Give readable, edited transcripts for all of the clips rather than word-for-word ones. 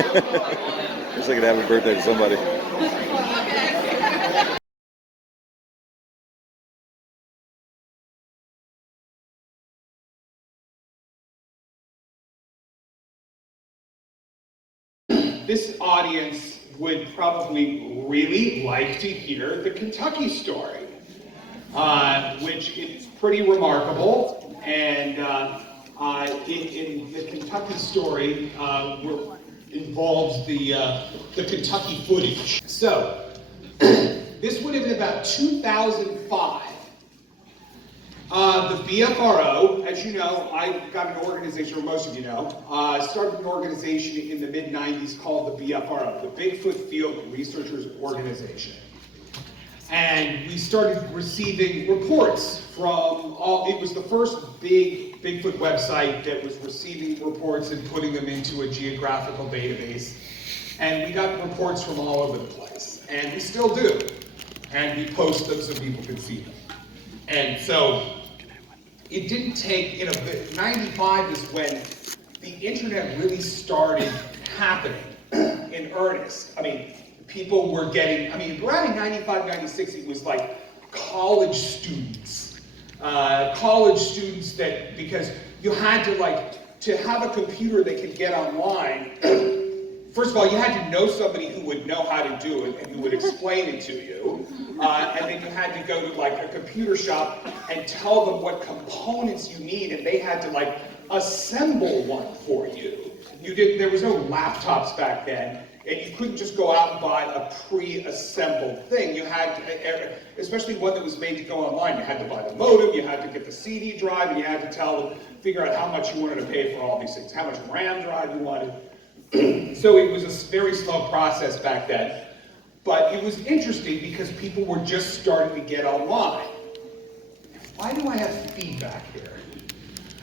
Wish I could have a birthday to somebody. This audience would probably really like to hear the Kentucky story, which is pretty remarkable. And in the Kentucky story involves the Kentucky footage. So this would have been about 2005. The BFRO, as you know, I got an organization, or most of you know, started an organization in the mid-90s called the BFRO, the Bigfoot Field Researchers Organization. And we started receiving reports from it was the first big Bigfoot website that was receiving reports and putting them into a geographical database. And we got reports from all over the place, and we still do. And we post them so people can see them. And so, it didn't take, 95 is when the internet really started happening in earnest. I mean, people were getting, around 95, 96, it was like college students. That, because you had to have a computer that could get online, first of all, you had to know somebody who would know how to do it and who would explain it to you. And then you had to go to a computer shop and tell them what components you need, and they had to assemble one for you. There was no laptops back then, and you couldn't just go out and buy a pre-assembled thing. You had to, especially one that was made to go online, you had to buy the modem, you had to get the CD drive, and you had to figure out how much you wanted to pay for all these things, how much RAM drive you wanted. So it was a very slow process back then, but it was interesting because people were just starting to get online. Why do I have feedback here?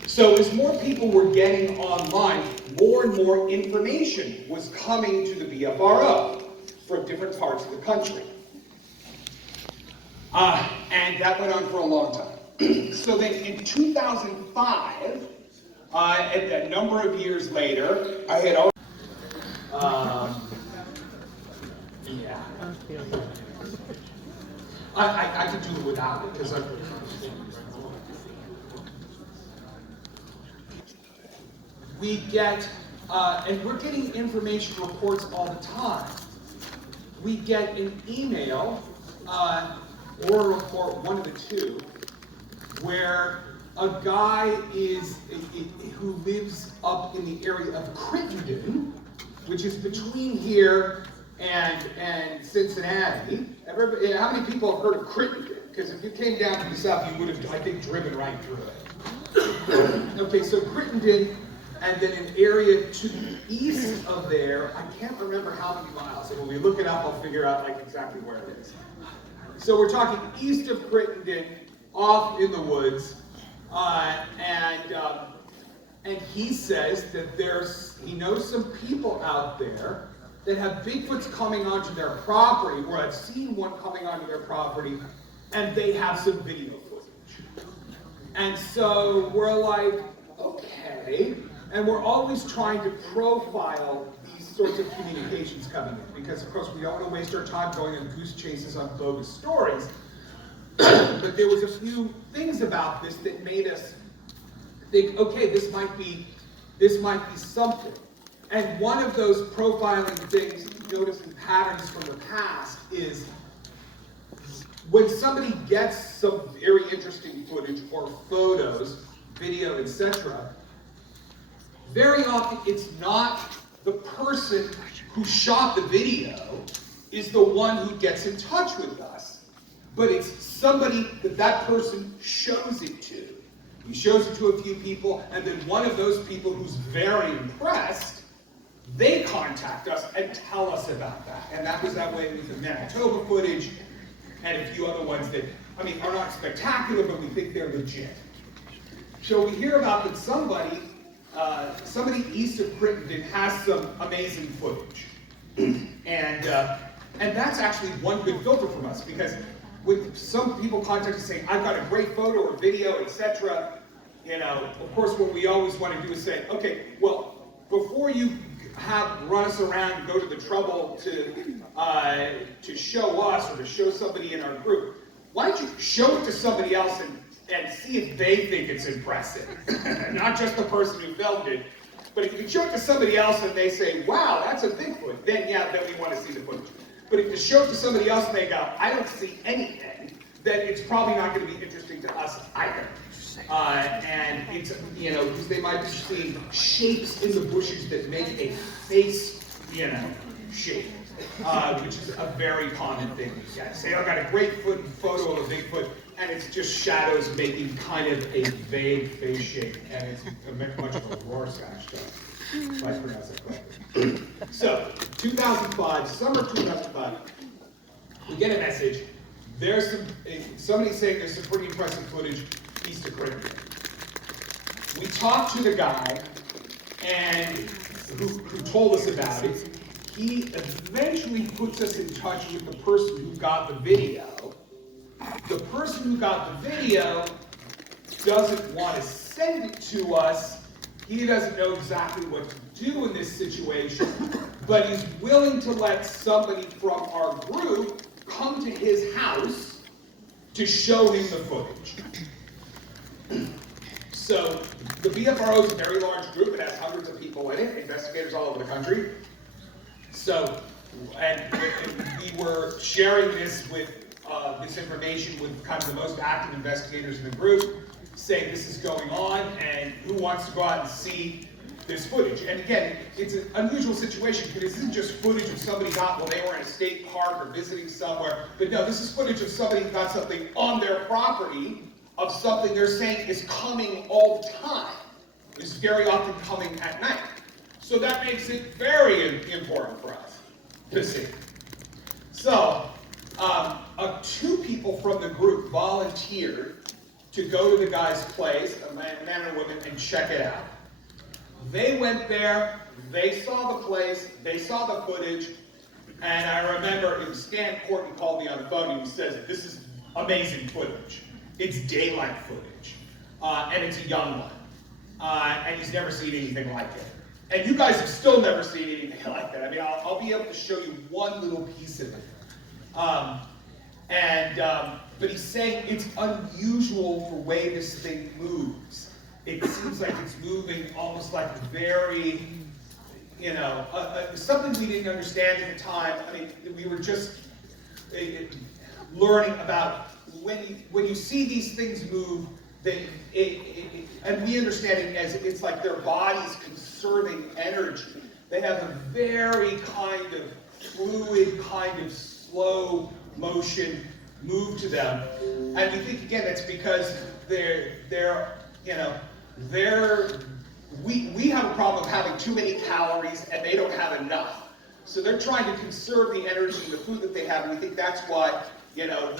So as more people were getting online, more and more information was coming to the BFRO from different parts of the country. And that went on for a long time. So then in 2005, a number of years later, I had already yeah. I could do it without it because we get, and we're getting information reports all the time. We get an email or a report, one of the two, where a guy who lives up in the area of Cryptid, which is between here and Cincinnati. How many people have heard of Cryptid? Because if you came down to the south, you would have, I think, driven right through it. Okay, so Cryptid, and then an area to the east of there, I can't remember how many miles. So when we look it up, I'll figure out exactly where it is. So we're talking east of Cryptid, off in the woods, and he says that he knows some people out there that have Bigfoots coming onto their property, or I've seen one coming onto their property, and they have some video footage. And so we're like, okay, and we're always trying to profile these sorts of communications coming in, because of course we don't want to waste our time going on goose chases on bogus stories. But there was a few things about this that made us think, okay, this might be something. And one of those profiling things, noticing patterns from the past, is when somebody gets some very interesting footage or photos, video, etc., very often it's not the person who shot the video is the one who gets in touch with us, but it's somebody that person shows it to. He shows it to a few people, and then one of those people who's very impressed, they contact us and tell us about that. And that was that way with the Manitoba footage and a few other ones that, are not spectacular, but we think they're legit. So we hear about that somebody east of Cryptid has some amazing footage. And that's actually one good filter from us, because when some people contact us saying, I've got a great photo or video, etc., of course what we always want to do is say, okay, well, before you run us around and go to the trouble to show us or to show somebody in our group, why don't you show it to somebody else and see if they think it's impressive? Not just the person who filmed it, but if you can show it to somebody else and they say, wow, that's a Bigfoot, then yeah, then we want to see the footage. But if you show it to somebody else and they go, I don't see anything, then it's probably not going to be interesting to us either. And it's, you know, because they might be seeing shapes in the bushes that make a face, you know, shape, which is a very common thing. You guys say, I got a great photo of a Bigfoot, and it's just shadows making kind of a vague face shape, and it's much of a Rorschach stuff, if I pronounce that correctly. So, 2005, summer 2005, we get a message. There's somebody saying there's some pretty impressive footage east of Cryptid. We talked to the guy and who told us about it. He eventually puts us in touch with the person who got the video. The person who got the video doesn't want to send it to us. He doesn't know exactly what to do in this situation, but he's willing to let somebody from our group come to his house to show him the footage. So the BFRO is a very large group. It has hundreds of people in it, investigators all over the country. So, and we were sharing this with this information with kind of the most active investigators in the group, saying this is going on and who wants to go out and see this footage. And again, it's an unusual situation because this isn't just footage of somebody got while they were in a state park or visiting somewhere, but no, this is footage of somebody who got something on their property, of something they're saying is coming all the time. It's very often coming at night. So that makes it very important for us to see. So, two people from the group volunteered to go to the guy's place, a man and a woman, and check it out. They went there, they saw the place, they saw the footage, and I remember it was Stan Courtney called me on the phone and he says, this is amazing footage. It's daylight footage, and it's a young one, and he's never seen anything like it. And you guys have still never seen anything like that. I mean, I'll be able to show you one little piece of it. But he's saying it's unusual the way this thing moves. It seems like it's moving almost like very, you know, something we didn't understand at the time. I mean, we were just learning about when you see these things move, and we understand it as it's like their body's conserving energy. They have a very kind of fluid, kind of slow motion move to them. And we think, again, that's because we have a problem of having too many calories and they don't have enough. So they're trying to conserve the energy and the food that they have, and we think that's why, you know,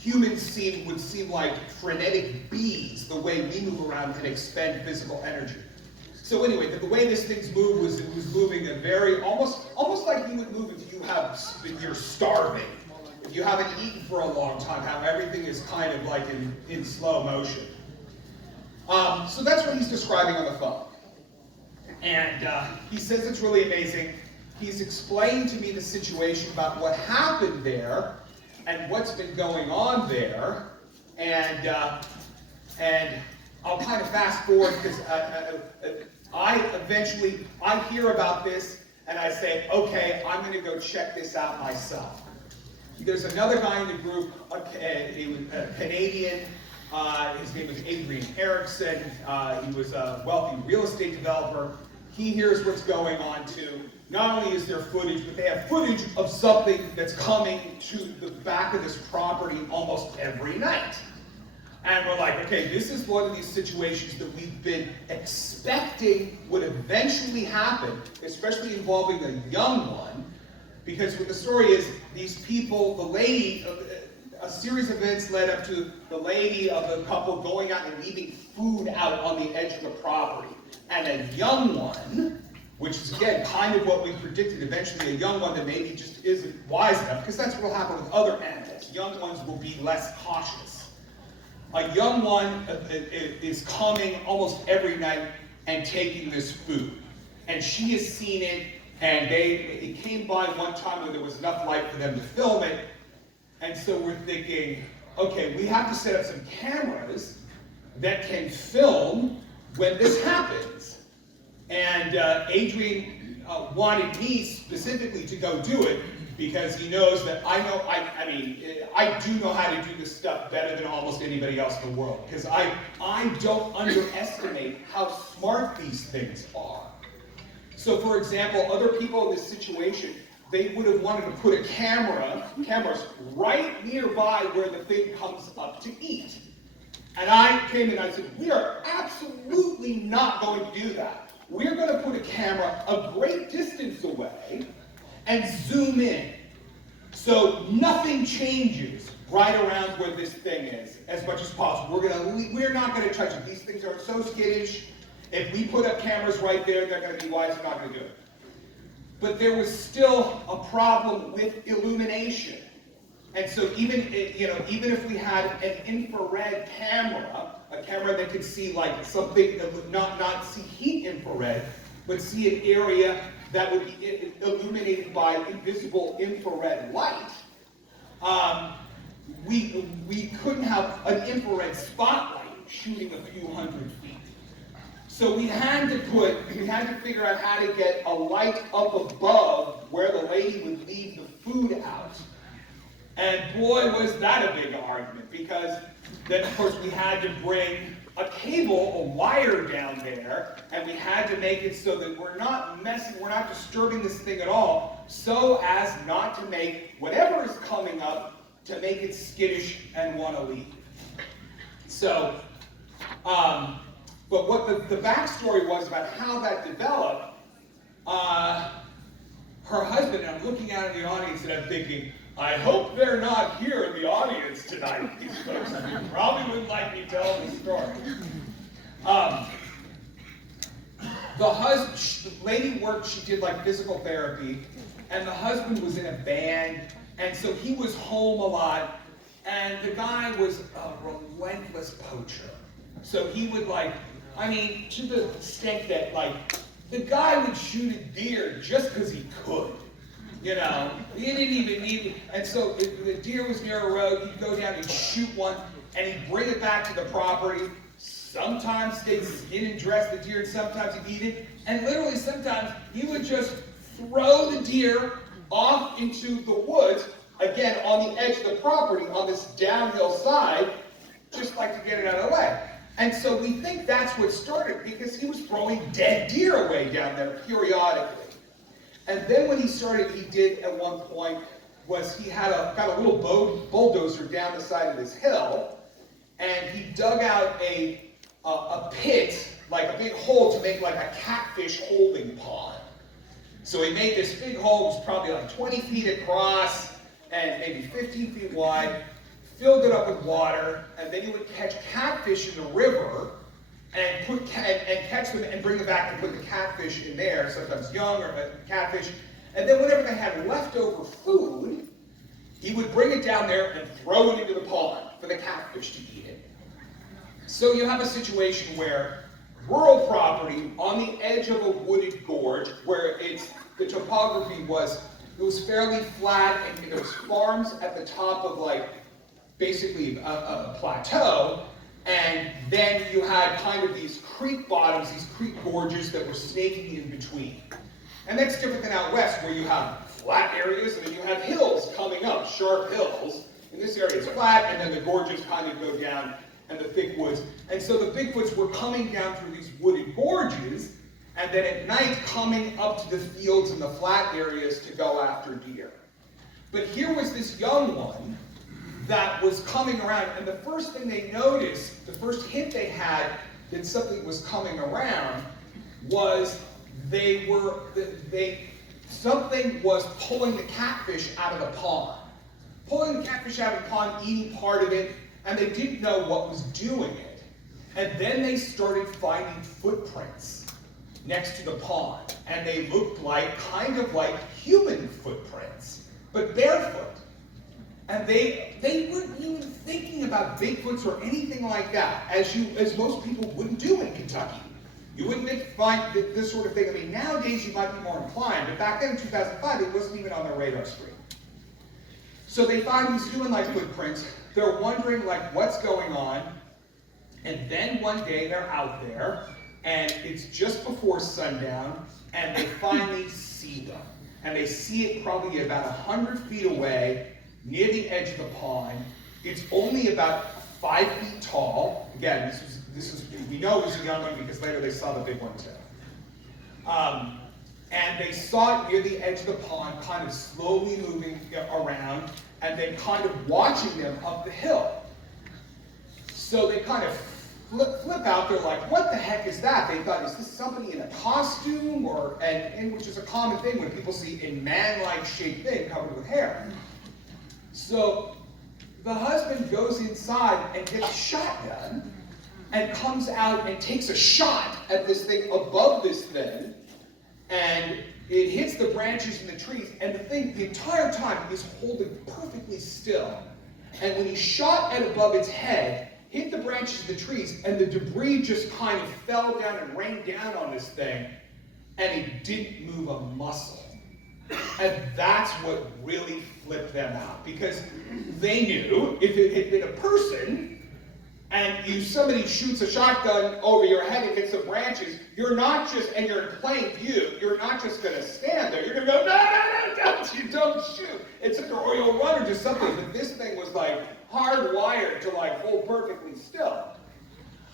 humans would seem like frenetic bees the way we move around and expend physical energy. So anyway, the way this thing's moved was it was moving a very almost like you would move if you're starving. If you haven't eaten for a long time, how everything is kind of like in slow motion. So that's what he's describing on the phone. And he says it's really amazing. He's explained to me the situation about what happened there and what's been going on there. And I'll kind of fast forward because I hear about this and I say, okay, I'm going to go check this out myself. There's another guy in the group, a Canadian. His name was Adrian Erickson. He was a wealthy real estate developer. He hears what's going on too. Not only is there footage, but they have footage of something that's coming to the back of this property almost every night. And we're like, okay, this is one of these situations that we've been expecting would eventually happen, especially involving a young one. Because what the story is, these people, the lady, a series of events led up to the lady of the couple going out and leaving food out on the edge of the property. And a young one, which is again kind of what we predicted, eventually a young one that maybe just isn't wise enough, because that's what will happen with other animals. Young ones will be less cautious. A young one is coming almost every night and taking this food. and she has seen it, and it came by one time when there was enough light for them to film it, and so we're thinking, okay, we have to set up some cameras that can film when this happens. And Adrian wanted me specifically to go do it because he knows that I do know how to do this stuff better than almost anybody else in the world, because I don't underestimate how smart these things are. So for example, other people in this situation, they would have wanted to put cameras right nearby where the thing comes up to eat. And I came in and I said, we are absolutely not going to do that. We're going to put a camera a great distance away and zoom in. So nothing changes right around where this thing is as much as possible. We're not going to touch it. These things are so skittish. If we put up cameras right there, they're going to be wise and not going to do it. But there was still a problem with illumination. And so even if we had an infrared camera, a camera that could see like something that would not see heat infrared, but see an area that would be illuminated by invisible infrared light, we couldn't have an infrared spotlight shooting a few hundred feet. So we had to figure out how to get a light up above where the lady would leave the food out. And boy, was that a big argument, because then of course we had to bring a cable, a wire down there, and we had to make it so that we're not disturbing this thing at all, so as not to make whatever is coming up to make it skittish and want to leave. So, but what the backstory was about how that developed, her husband, and I'm looking out in the audience and I'm thinking, I hope they're not here in the audience tonight. These folks probably wouldn't like me telling the story. The lady worked, she did like physical therapy, and the husband was in a band, and so he was home a lot, and the guy was a relentless poacher. So he would to the extent that the guy would shoot a deer just because he could. He didn't even need, and so if the deer was near a road, he'd go down and shoot one, and he'd bring it back to the property. Sometimes they'd skin and dress the deer, and sometimes he'd eat it, and literally sometimes he would just throw the deer off into the woods, again on the edge of the property, on this downhill side, just like to get it out of the way. And so we think that's what started, because he was throwing dead deer away down there periodically. And then when he did at one point, was he had got a little bulldozer down the side of this hill, and he dug out a pit, like a big hole to make like a catfish holding pond. So he made this big hole, it was probably like 20 feet across and maybe 15 feet wide, filled it up with water, and then he would catch catfish in the river and catch them and bring them back and put the catfish in there, sometimes young or catfish. And then whenever they had leftover food, he would bring it down there and throw it into the pond for the catfish to eat it. So you have a situation where rural property on the edge of a wooded gorge, where the topography was fairly flat, and there was farms at the top of basically a plateau. And then you had kind of these creek bottoms, these creek gorges that were snaking in between. And that's different than out west, where you have flat areas and then you have hills coming up, sharp hills. In this area it's flat, and then the gorges kind of go down, and the thick woods. And so the Bigfoots were coming down through these wooded gorges, and then at night coming up to the fields and the flat areas to go after deer. But here was this young one that was coming around, and the first thing they noticed, the first hint they had that something was coming around, was something was pulling the catfish out of the pond. Pulling the catfish out of the pond, eating part of it, and they didn't know what was doing it. And then they started finding footprints next to the pond, and they looked kind of like human footprints, but barefoot. And they weren't even thinking about Bigfoots or anything like that, as most people wouldn't do in Kentucky. You wouldn't find this sort of thing. I mean, nowadays you might be more inclined, but back then in 2005, it wasn't even on their radar screen. So they find these human-like footprints. They're wondering, like, what's going on? And then one day they're out there, and it's just before sundown, and they finally see them. And they see it probably about 100 feet away, near the edge of the pond. It's only about 5 feet tall. Again, we know it was a young one because later they saw the big one too. And they saw it near the edge of the pond, kind of slowly moving around, and then kind of watching them up the hill. So they kind of flip out. They're like, "What the heck is that?" They thought, "Is this somebody in a costume?" And which is a common thing when people see a man-like shaped thing covered with hair. So the husband goes inside and gets a shotgun and comes out and takes a shot at this thing above this thing, and it hits the branches and the trees, and the thing the entire time is holding perfectly still. And when he shot at above its head, hit the branches of the trees, and the debris just kind of fell down and rained down on this thing, and it didn't move a muscle. And that's what really flipped them out, because they knew if it had been a person, and somebody shoots a shotgun over your head and hits the branches, you're not just, and you're in plain view, you're not just going to stand there. You're going to go, no, don't shoot. Or you'll run or do something. But this thing was like hardwired to like hold perfectly still.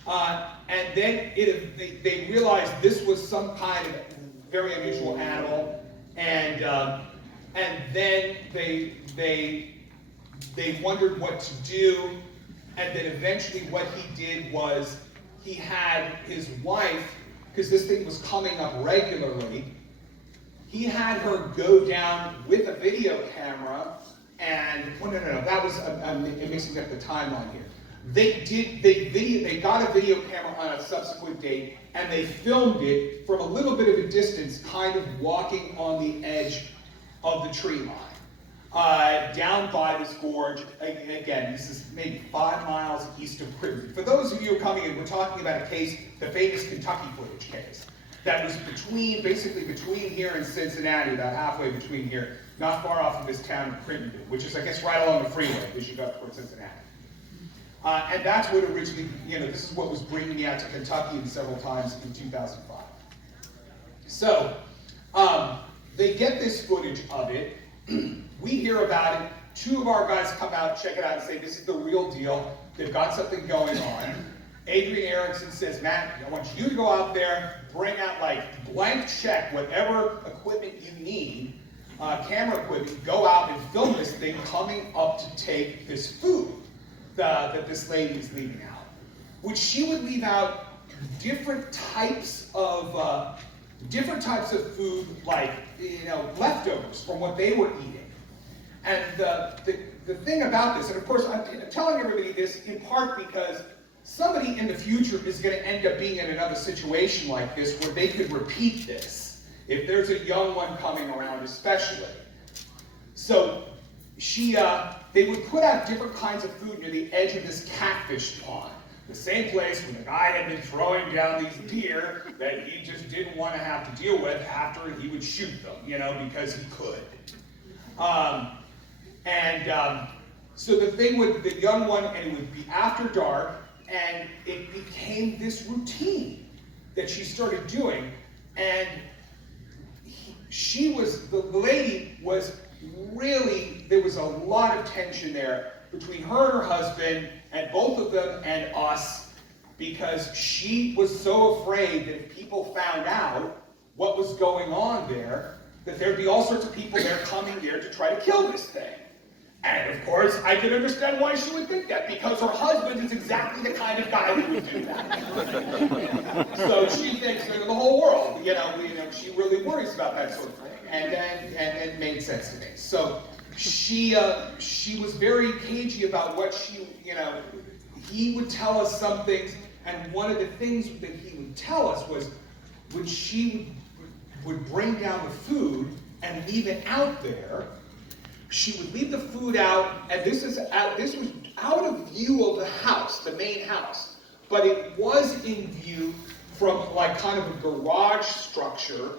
And then they realized this was some kind of very unusual animal, and then they wondered what to do. And then eventually what he did was he had his wife, because this thing was coming up regularly, he had her go down with a video camera and, that was, I'm mixing up the timeline here. They got a video camera on a subsequent date, and they filmed it from a little bit of a distance, kind of walking on the edge of the tree line. Down by this gorge. Again, this is maybe 5 miles east of Cryptid. For those of you who are coming in, we're talking about a case, the famous Kentucky footage case, that was basically between here and Cincinnati, about halfway between here, not far off of this town of Cryptid, which is, I guess, right along the freeway as you go towards Cincinnati. And that's what originally, this is what was bringing me out to Kentucky several times in 2005. So, they get this footage of it. We hear about it. 2 of our guys come out, check it out, and say, this is the real deal. They've got something going on. Adrian Erickson says, Matt, I want you to go out there, bring out blank check, whatever equipment you need, camera equipment, go out and film this thing coming up to take this food that this lady is leaving out. Which she would leave out different types of food, like leftovers from what they were eating. And the thing about this, and of course I'm telling everybody this in part because somebody in the future is going to end up being in another situation like this where they could repeat this, if there's a young one coming around especially. So they would put out different kinds of food near the edge of this catfish pond. The same place where the guy had been throwing down these deer that he just didn't want to have to deal with after he would shoot them, because he could. So the thing with the young one, and it would be after dark, and it became this routine that she started doing, and the lady was really, there was a lot of tension there between her and her husband, and both of them and us, because she was so afraid that if people found out what was going on there, that there'd be all sorts of people there coming there to try to kill this thing. And of course, I can understand why she would think that, because her husband is exactly the kind of guy who would do that. So she thinks that the whole world, she really worries about that sort of thing. And it made sense to me. So she was very cagey about what he would tell us some things, and one of the things that he would tell us was when she would bring down the food and leave it out there, she would leave the food out, and this was out of view of the house, the main house, but it was in view from like kind of a garage structure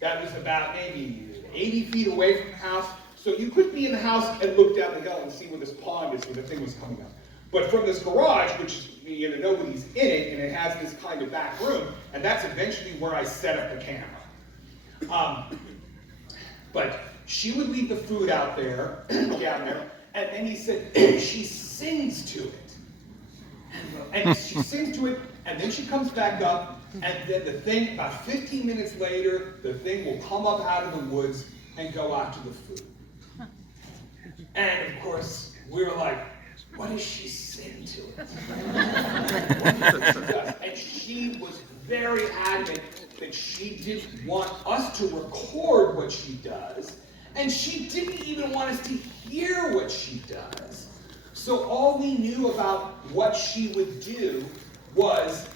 that was about maybe 80 feet away from the house. So you could be in the house and look down the hill and see where this pond is, where the thing was coming up. But from this garage, which nobody's in it, and it has this kind of back room, and that's eventually where I set up the camera. But she would leave the food out there, down there, and then he said she sings to it. And she sings to it, and then she comes back up, and then the thing, about 15 minutes later, the thing will come up out of the woods and go after the food. And of course, we were like, what does she sing to it? And she was very adamant that she didn't want us to record what she does, and she didn't even want us to hear what she does. So all we knew about what she would do was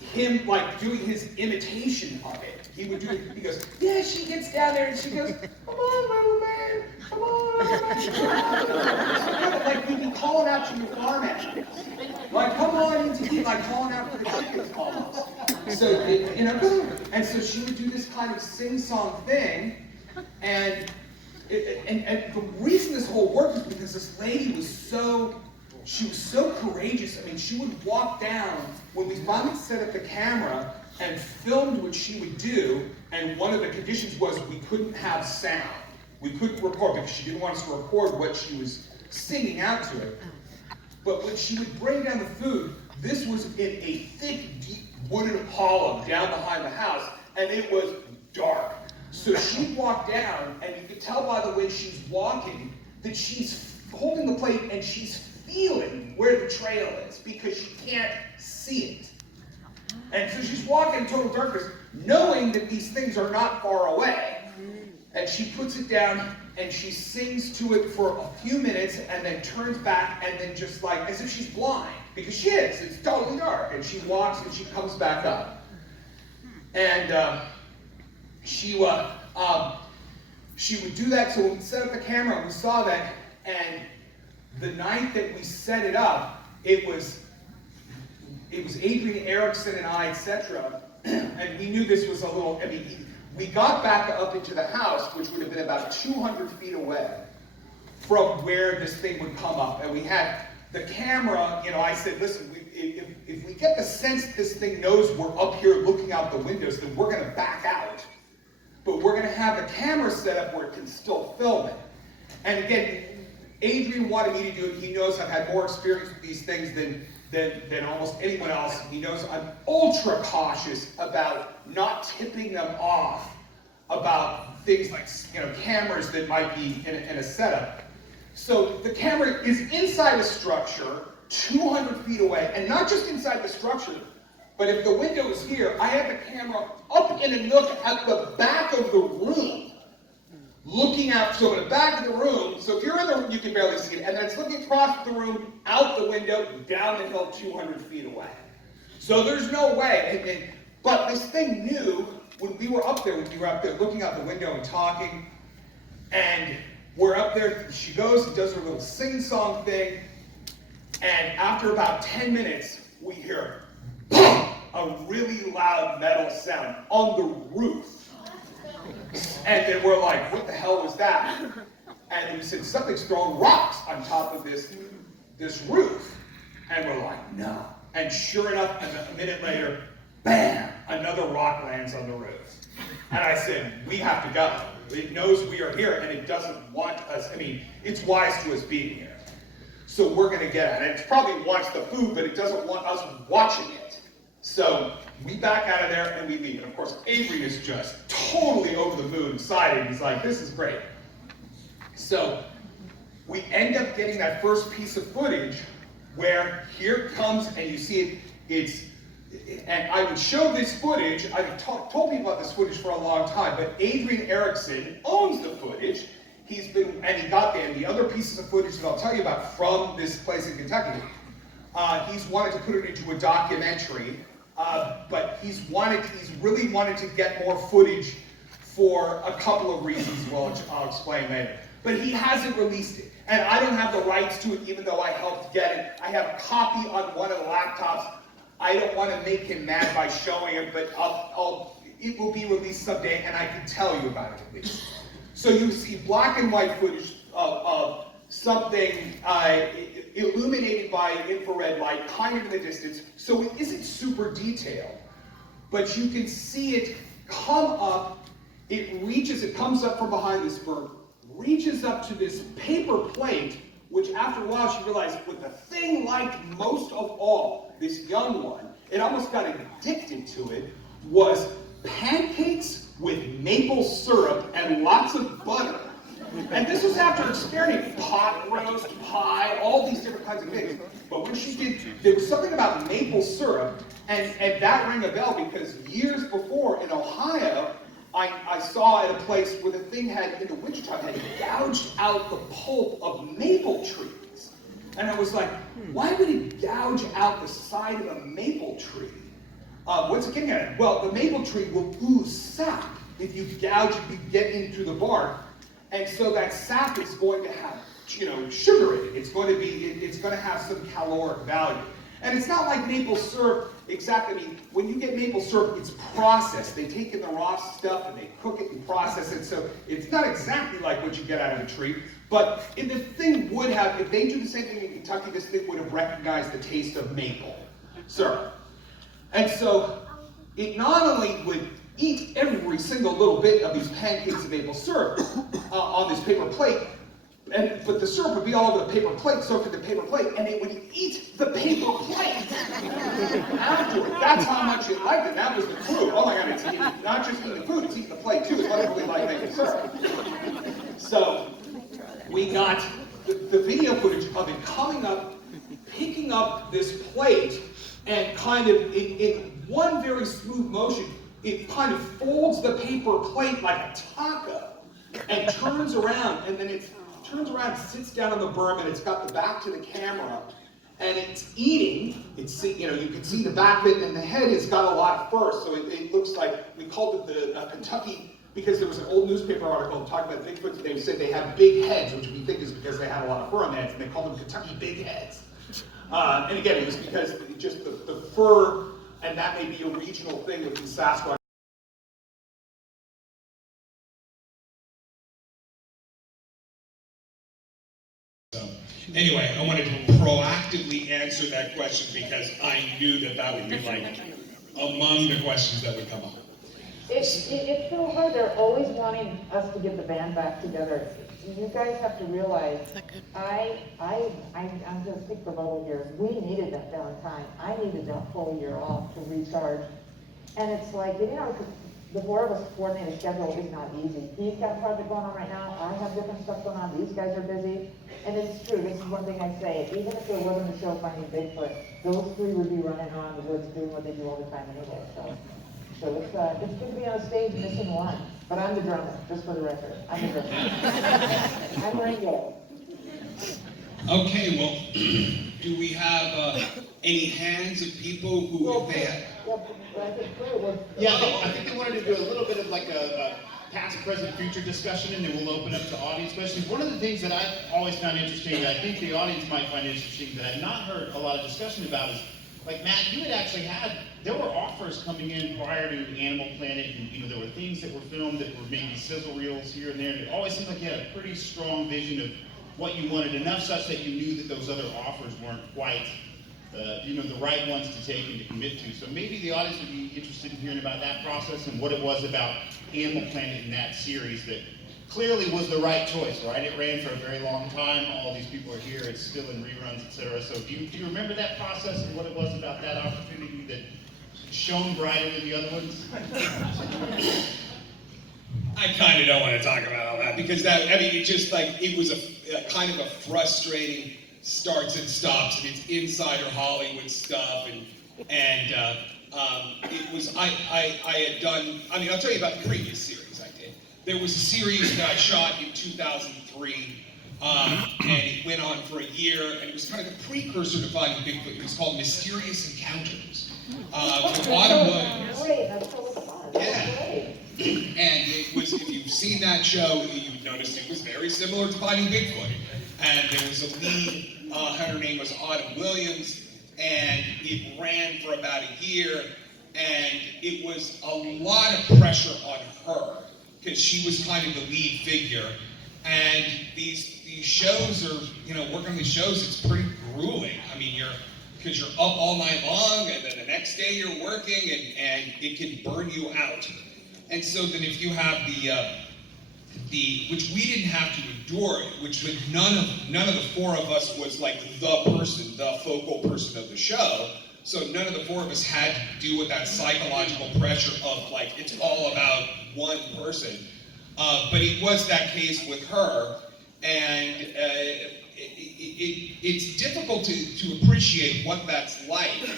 him like doing his imitation of it. He would do it, he goes, yeah, she gets down there and she goes, come on, little man, come on, little man. Like we'd be calling out to your farm animals. Like, come on in to eat, like calling out for the chickens almost. So, and so she would do this kind of sing-song thing, and the reason this whole worked is because this lady was so courageous. I mean, she would walk down, when we finally set up the camera and filmed what she would do, and one of the conditions was we couldn't have sound. We couldn't record because she didn't want us to record what she was singing out to it. But when she would bring down the food, this was in a thick, deep wooded hollow down behind the house, and it was dark. So she'd walk down, and you could tell by the way she's walking that she's holding the plate and she's feeling where the trail is because she can't see it. And so she's walking in total darkness, knowing that these things are not far away. And she puts it down and she sings to it for a few minutes and then turns back and then just like, as if she's blind, because she is, it's totally dark. And she walks and she comes back up. And she would do that, so when we set up the camera, we saw that, and the night that we set it up, it was Adrian Erickson and I, etc., and we knew this was a little, we got back up into the house, which would have been about 200 feet away from where this thing would come up, and we had the camera, I said, listen, if we get the sense this thing knows we're up here looking out the windows, then we're going to back out. But we're going to have the camera set up where it can still film it. And again, Adrian wanted me to do it. He knows I've had more experience with these things than almost anyone else. He knows I'm ultra cautious about not tipping them off about things like cameras that might be in a setup. So the camera is inside a structure, 200 feet away, and not just inside the structure, but if the window is here, I have the camera up in a nook at the back of the room, looking out, so in the back of the room, so if you're in the room, you can barely see it, and then it's looking across the room, out the window, down the hill 200 feet away. So there's no way, but this thing knew, when we were up there looking out the window and talking, and we're up there, she goes and does her little sing-song thing, and after about 10 minutes, we hear a really loud metal sound on the roof. And then we're like, what the hell was that? And we said, something's throwing rocks on top of this roof. And we're like, no. And sure enough, a minute later, bam, another rock lands on the roof. And I said, we have to go. It knows we are here, and it doesn't want us, it's wise to us being here. So we're going to get it. And it probably wants the food, but it doesn't want us watching it. So we back out of there and we leave. And of course, Avery is just totally over the moon, excited. He's like, this is great. So we end up getting that first piece of footage where here comes, and you see and I would show this footage. I've told people about this footage for a long time, but Adrian Erickson owns the footage. He got the other pieces of footage that I'll tell you about from this place in Kentucky. He's wanted to put it into a documentary, but he's really wanted to get more footage for a couple of reasons, which I'll explain later. But he hasn't released it, and I don't have the rights to it, even though I helped get it. I have a copy on one of the laptops. I don't want to make him mad by showing it, but it will be released someday, and I can tell you about it at least. So you see black and white footage of something illuminated by infrared light, kind of in the distance. So it isn't super detailed, but you can see it come up. It comes up from behind this berm, reaches up to this paper plate, which after a while she realized, what the thing liked most of all, this young one, it almost got addicted to it, was pancakes with maple syrup and lots of butter. And this was after experimenting pot roast, pie, all these different kinds of things. But when she did, there was something about maple syrup, and that rang a bell because years before in Ohio, I saw at a place where the thing had, in Wichita, had gouged out the pulp of maple trees. And I was like, why would it gouge out the side of a maple tree? What's it getting at? Well, the maple tree will ooze sap if you gouge, if you get into the bark. And so that sap is going to have, sugar in it. It's going to have some caloric value. And it's not like maple syrup exactly. I mean, when you get maple syrup, it's processed. They take in the raw stuff and they cook it and process it. So it's not exactly like what you get out of a tree. But if the thing would have, if they do the same thing in Kentucky, this thing would have recognized the taste of maple syrup. And so it not only would eat every single little bit of these pancakes of maple syrup on this paper plate, but the syrup would be all over the paper plate, soaked in the paper plate, and it would eat the paper plate afterward. That's how much it liked it. That was the clue. Oh my God, it's eating, not just eating the food, it's eating the plate too. It's literally like maple syrup. So we got the video footage of it coming up, picking up this plate, and kind of in one very smooth motion, it kind of folds the paper plate like a taco and turns around, and then it turns around, sits down on the berm, and it's got the back to the camera, and it's eating. It's, you can see the back of it, and the head has got a lot of fur, so it looks like, we called it the Kentucky, because there was an old newspaper article talking about Bigfoot, they said they had big heads, which we think is because they had a lot of fur on their heads, and they called them Kentucky big heads. And again, it was because just the fur, and that may be a regional thing with the Sasquatch. So, anyway, I wanted to proactively answer that question because I knew that would be like among the questions that would come up. It's so hard. They're always wanting us to get the band back together. You guys have to realize, I'm just speak for Bubble here. We needed that downtime. I needed that full year off to recharge. And it's like, the four of us coordinate a schedule is not easy. He's got a project going on right now. I have different stuff going on. These guys are busy. And it's true. This is one thing I say. Even if there wasn't a show Finding Bigfoot, those three would be running around the woods doing what they do all the time anyway. So it's good to be on stage missing one. But I'm the drummer, just for the record. I'm the drummer. I'm Ringo. Okay, well, do we have any hands of people who, if they had... Yeah, I think they wanted to do a little bit of like a past, present, future discussion, and then we'll open up to audience questions. One of the things that I've always found interesting, that I think the audience might find interesting, that I've not heard a lot of discussion about is, like Matt, you had actually there were offers coming in prior to Animal Planet, and there were things that were filmed that were maybe sizzle reels here and there, and it always seemed like you had a pretty strong vision of what you wanted, enough such that you knew that those other offers weren't quite the right ones to take and to commit to. So maybe the audience would be interested in hearing about that process and what it was about Animal Planet in that series that clearly was the right choice, right? It ran for a very long time. All these people are here. It's still in reruns, etc. So do you remember that process and what it was about that opportunity that shone brighter than the other ones? I kind of don't want to talk about all that because it was a kind of a frustrating starts and stops, and it's insider Hollywood stuff, and it was I had done. I mean, I'll tell you about the previous series I did. There was a series that I shot in 2003, and it went on for a year, and it was kind of the precursor to Finding Bigfoot. It was called Mysterious Encounters. With Autumn Williams. Great, that's so fun. Yeah. And it was, if you've seen that show, you've noticed it was very similar to Finding Bigfoot. And there was a lead, her name was Autumn Williams, and it ran for about a year, and it was a lot of pressure on her, because she was kind of the lead figure, and these shows are, working on these shows, it's pretty grueling. I mean, because you're up all night long, and then the next day you're working, and it can burn you out. And so then if you have which we didn't have to endure, which with none of the four of us was like the focal person of the show. So none of the four of us had to deal with that psychological pressure of like, it's all about one person. But it was that case with her, and it's difficult to appreciate what that's like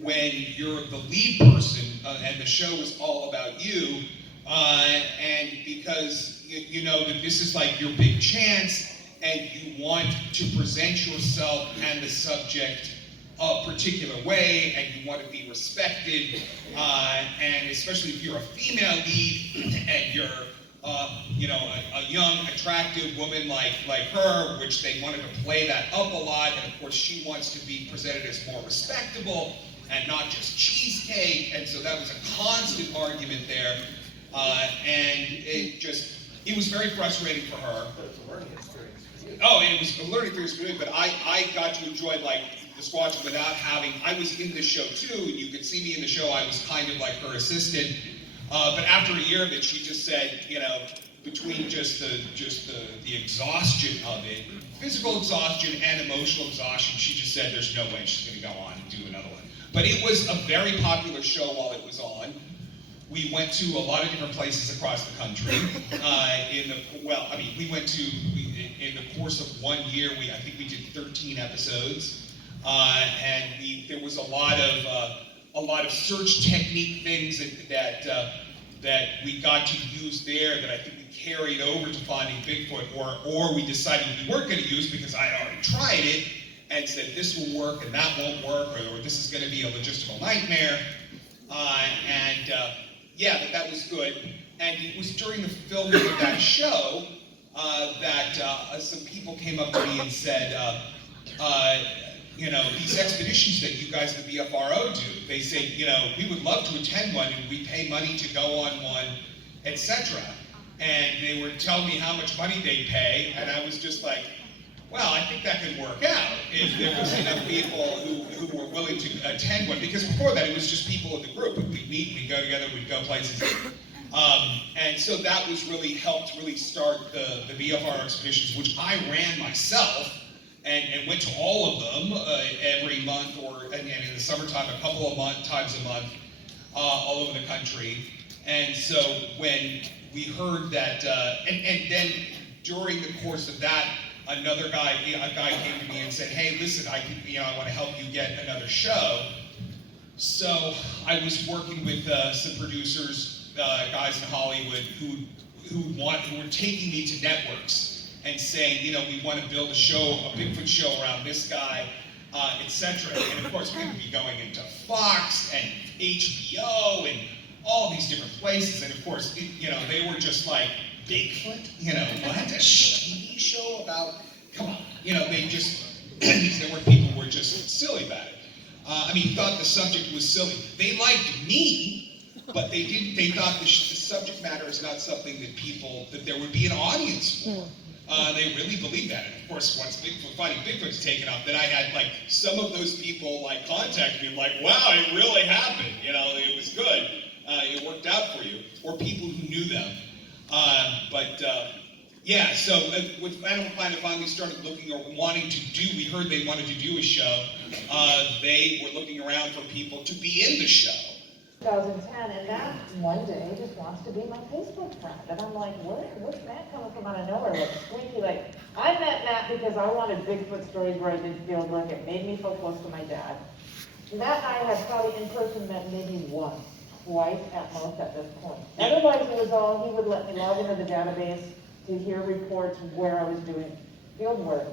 when you're the lead person and the show is all about you, and because you know that this is like your big chance, and you want to present yourself and the subject a particular way, and you want to be respected, and especially if you're a female lead and you're a young, attractive woman like her, which they wanted to play that up a lot, and of course she wants to be presented as more respectable and not just cheesecake, and so that was a constant argument there, and it was very frustrating for her. But it's a learning experience for you. Oh, and it was a learning experience for me, but I got to enjoy like the squatching without having, I was in the show too, and you could see me in the show, I was kind of like her assistant. But after a year of it, she just said, between just the exhaustion of it, physical exhaustion and emotional exhaustion, she just said there's no way she's going to go on and do another one. But it was a very popular show while it was on. We went to a lot of different places across the country. We went to, in the course of 1 year, I think we did 13 episodes, and there was a lot of search technique things that we got to use there that I think we carried over to Finding Bigfoot, or we decided we weren't going to use because I had already tried it and said this will work and that won't work, or this is going to be a logistical nightmare, that was good. And it was during the filming of that show that some people came up to me and said, these expeditions that you guys, the BFRO, do, they say, we would love to attend one and we pay money to go on one, etc. And they were telling me how much money they'd pay, and I was just like, well, I think that could work out if there was enough people who were willing to attend one, because before that it was just people in the group. We'd meet, we'd go together, we'd go places. And so that was helped start the BFR expeditions, which I ran myself, and went to all of them every month, and in the summertime a couple of times a month, all over the country. And so when we heard that, and then during the course of that, a guy came to me and said, hey, listen, I want to help you get another show. So I was working with some producers, guys in Hollywood, who were taking me to networks and saying, we want to build a Bigfoot show around this guy, etc. And of course, we would be going into Fox and HBO and all these different places. And of course, they were just like, Bigfoot? What? A TV show about? Come on. They just, there were people who were just silly about it. Thought the subject was silly. They liked me, but they thought the subject matter is not something that there would be an audience for. They really believed that. And of course, once Finding Bigfoot's taken off, then I had some of those people contact me wow, it really happened. It was good. It worked out for you. Or people who knew them. So with Animal Planet finally started looking or wanting to do, we heard they wanted to do a show. They were looking around for people to be in the show. 2010, and Matt one day just wants to be my Facebook friend. And I'm like, where's Matt coming from out of nowhere? Squeaky, I met Matt because I wanted Bigfoot stories where I did field work. It made me feel close to my dad. Matt and I had probably in person met maybe once, twice at most at this point. Otherwise, it was all, he would let me log into the database to hear reports where I was doing field work,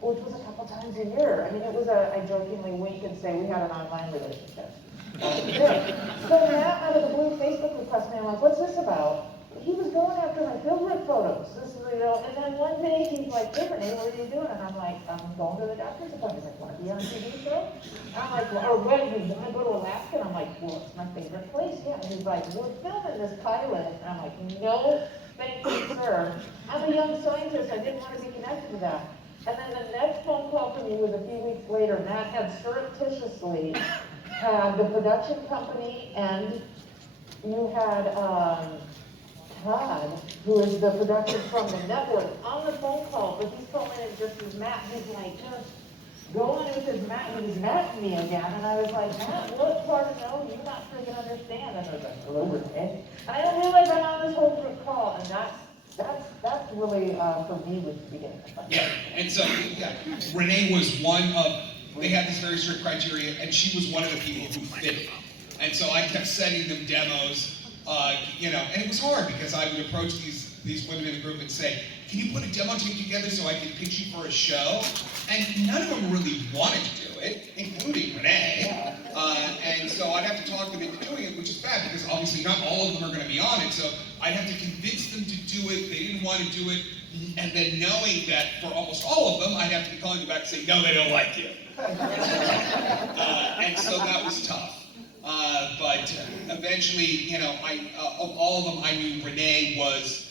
which was a couple times a year. It was I jokingly wink and say we had an online relationship. So Matt, out of the blue, Facebook request me, I'm like, what's this about? he was going after my field trip photos. This is, you know, and then one day he's like, "Hey, Renee, what are you doing?" And I'm like, "I'm going to the doctor's appointment." He's like, "Want to be on a TV show?" And I'm like, "Well, or what, you want to go to Alaska?" And I'm like, "Well, it's my favorite place." Yeah. And he's like, "We're filming this pilot." And I'm like, "No, thank you, sir. I'm a young scientist. I didn't want to be connected to that." And then the next phone call from me was a few weeks later. Matt had surreptitiously had the production company, and you had Todd, who is the production from the network, on the phone call, but he's calling it just as Matt. He's like, just go on with his Matt, and he's Matt me again. And I was like, Matt, what part of no, you not freaking understand? And I was like, hello, Renee. And I didn't realize I'm on this whole group call, and that's really, for me, was the beginning of fun. Yeah, and so, yeah, Renee was one of, they had this very strict criteria, and she was one of the people who fit it. And so I kept sending them demos, you know, and it was hard because I would approach these women in the group and say, "Can you put a demo tape together so I can pitch you for a show?" And none of them really wanted to do it, including Renee. And so I'd have to talk them into doing it, which is bad because obviously not all of them are going to be on it. So I'd have to convince them to do it. They didn't want to do it. And then knowing that for almost all of them, I'd have to be calling you back and say, "No, they don't like you." And so that was tough. But eventually, you know, of all of them, I knew Renee was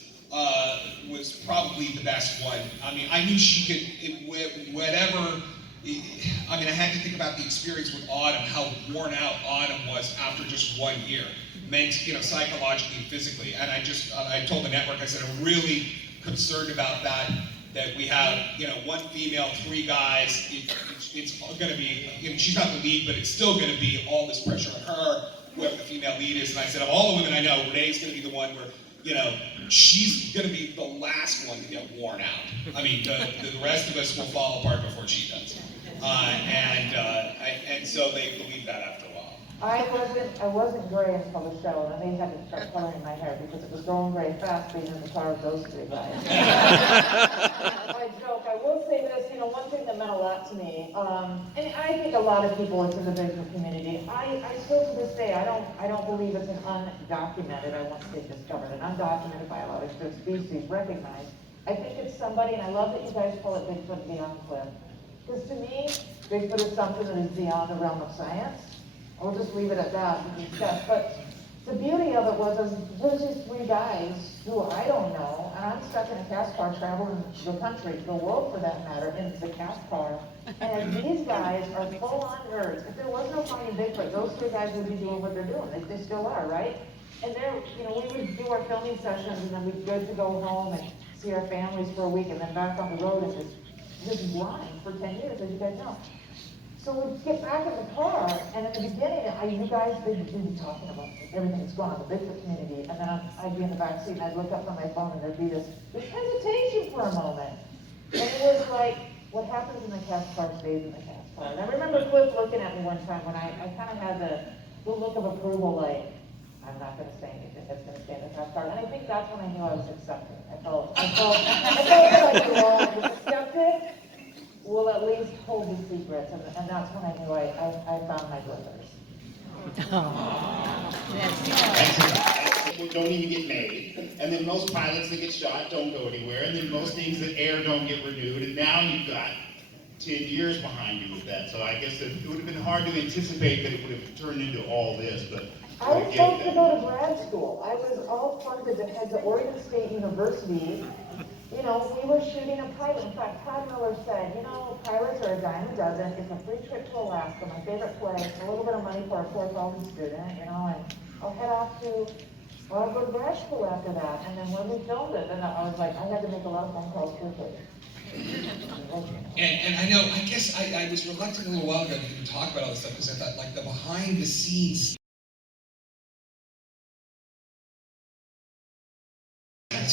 probably the best one. I mean, I knew she could, whatever. I mean, I had to think about the experience with Autumn, how worn out Autumn was after just 1 year, meant, you know, psychologically and physically. And I told the network, I said, I'm really concerned about that we have, you know, 1 female, 3 guys. It's going to be, you know, she's not the lead, but it's still going to be all this pressure on her, whoever the female lead is. And I said, of all the women I know, Renee's going to be the one where, you know, she's going to be the last one to get worn out. I mean, the rest of us will fall apart before she does. And so they believed that after a while. I wasn't gray until the show, and they had to start coloring my hair because it was going gray fast being in the car with those 3 guys. I joke. I will say this, you know, one thing that meant a lot to me, and I think a lot of people in the visual community, I still to this day, I don't believe it's an undocumented, I won't say discovered, an undocumented biological species recognized. I think it's somebody, and I love that you guys call it Bigfoot beyond cliff, because to me, Bigfoot is something that is beyond the realm of science. I'll just leave it at that and discuss. But the beauty of it was there's these 3 guys who I don't know, and I'm stuck in a cast car traveling the country, the world for that matter, in the cast car. And these guys are full-on nerds. If there was no finding Bigfoot, those 3 guys would be doing what they're doing. They still are, right? And they're, you know, we would do our filming sessions, and then we'd go to go home and see our families for a week, and then back on the road and just grind for 10 years, as you guys know. So we'd get back in the car, and in the beginning, you guys, they'd be talking about everything that's going on in the Bigfoot community, and then I'd be in the back seat, and I'd look up from my phone, and there'd be this hesitation for a moment. And it was like, what happens in the cast car stays in the cast car. And I remember Cliff looking at me one time when I kind of had the look of approval, like, I'm not going to say anything that's going to stay in the cast car. And I think that's when I knew I was accepted. I felt like, you know, I was accepted. Will at least hold the secrets, and that's when I knew I found my brothers. Don't even get made, and then most pilots that get shot don't go anywhere, and then most things that air don't get renewed, and now you've got 10 years behind you with that. So I guess it would have been hard to anticipate that it would have turned into all this, but I was supposed to go to grad school. I was all funded at the Oregon State University. You know, we were shooting a pilot. In fact, Todd Miller said, you know, pilots are a dime a dozen. It's a free trip to Alaska, my favorite place, a little bit of money for a 4,000 student, you know, and I'll head off to, well, I'll go to grad school after that. And then when we filmed it, then I was like, I had to make a lot of phone calls quickly. And I know, I guess I was reluctant a little while ago to even talk about all this stuff because I thought, like, the behind the scenes.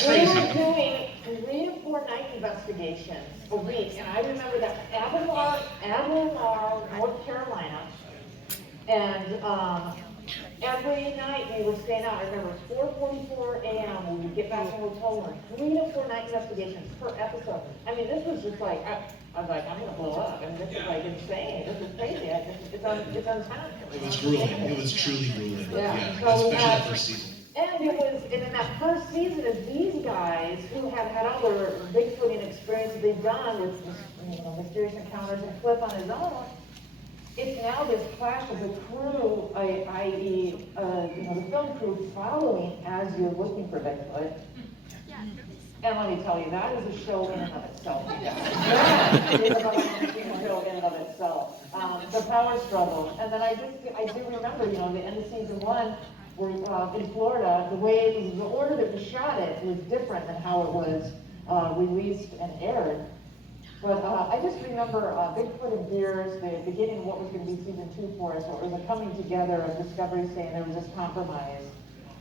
We were doing 3 to 4 night investigations a week, and I remember that Avalon, North Carolina, and every night we were staying out. I remember it was 4:44 a.m. when we get back to the hotel room. 3 to 4 night investigations per episode. I mean, this was just like, I was like, I'm gonna blow up. I mean, this is like insane. This is crazy. It's untenable. It was grueling. It was truly grueling. Yeah. Especially the first season. And it was, and then that first season is these guys who have had all their Bigfooting experience that they've done with, mysterious encounters, and Cliff on his own. It's now this clash of the crew, i.e., the film crew following as you're looking for Bigfoot. And let me tell you, that is a show in and of itself. That is a show in and of itself. The power struggle. And then I do remember, the end of season 1, where in Florida, the order that we shot it was different than how it was released and aired. But I just remember Bigfoot and Beers, the beginning of what was going to be season 2 for us, where it was a coming together of Discovery saying there was this compromise.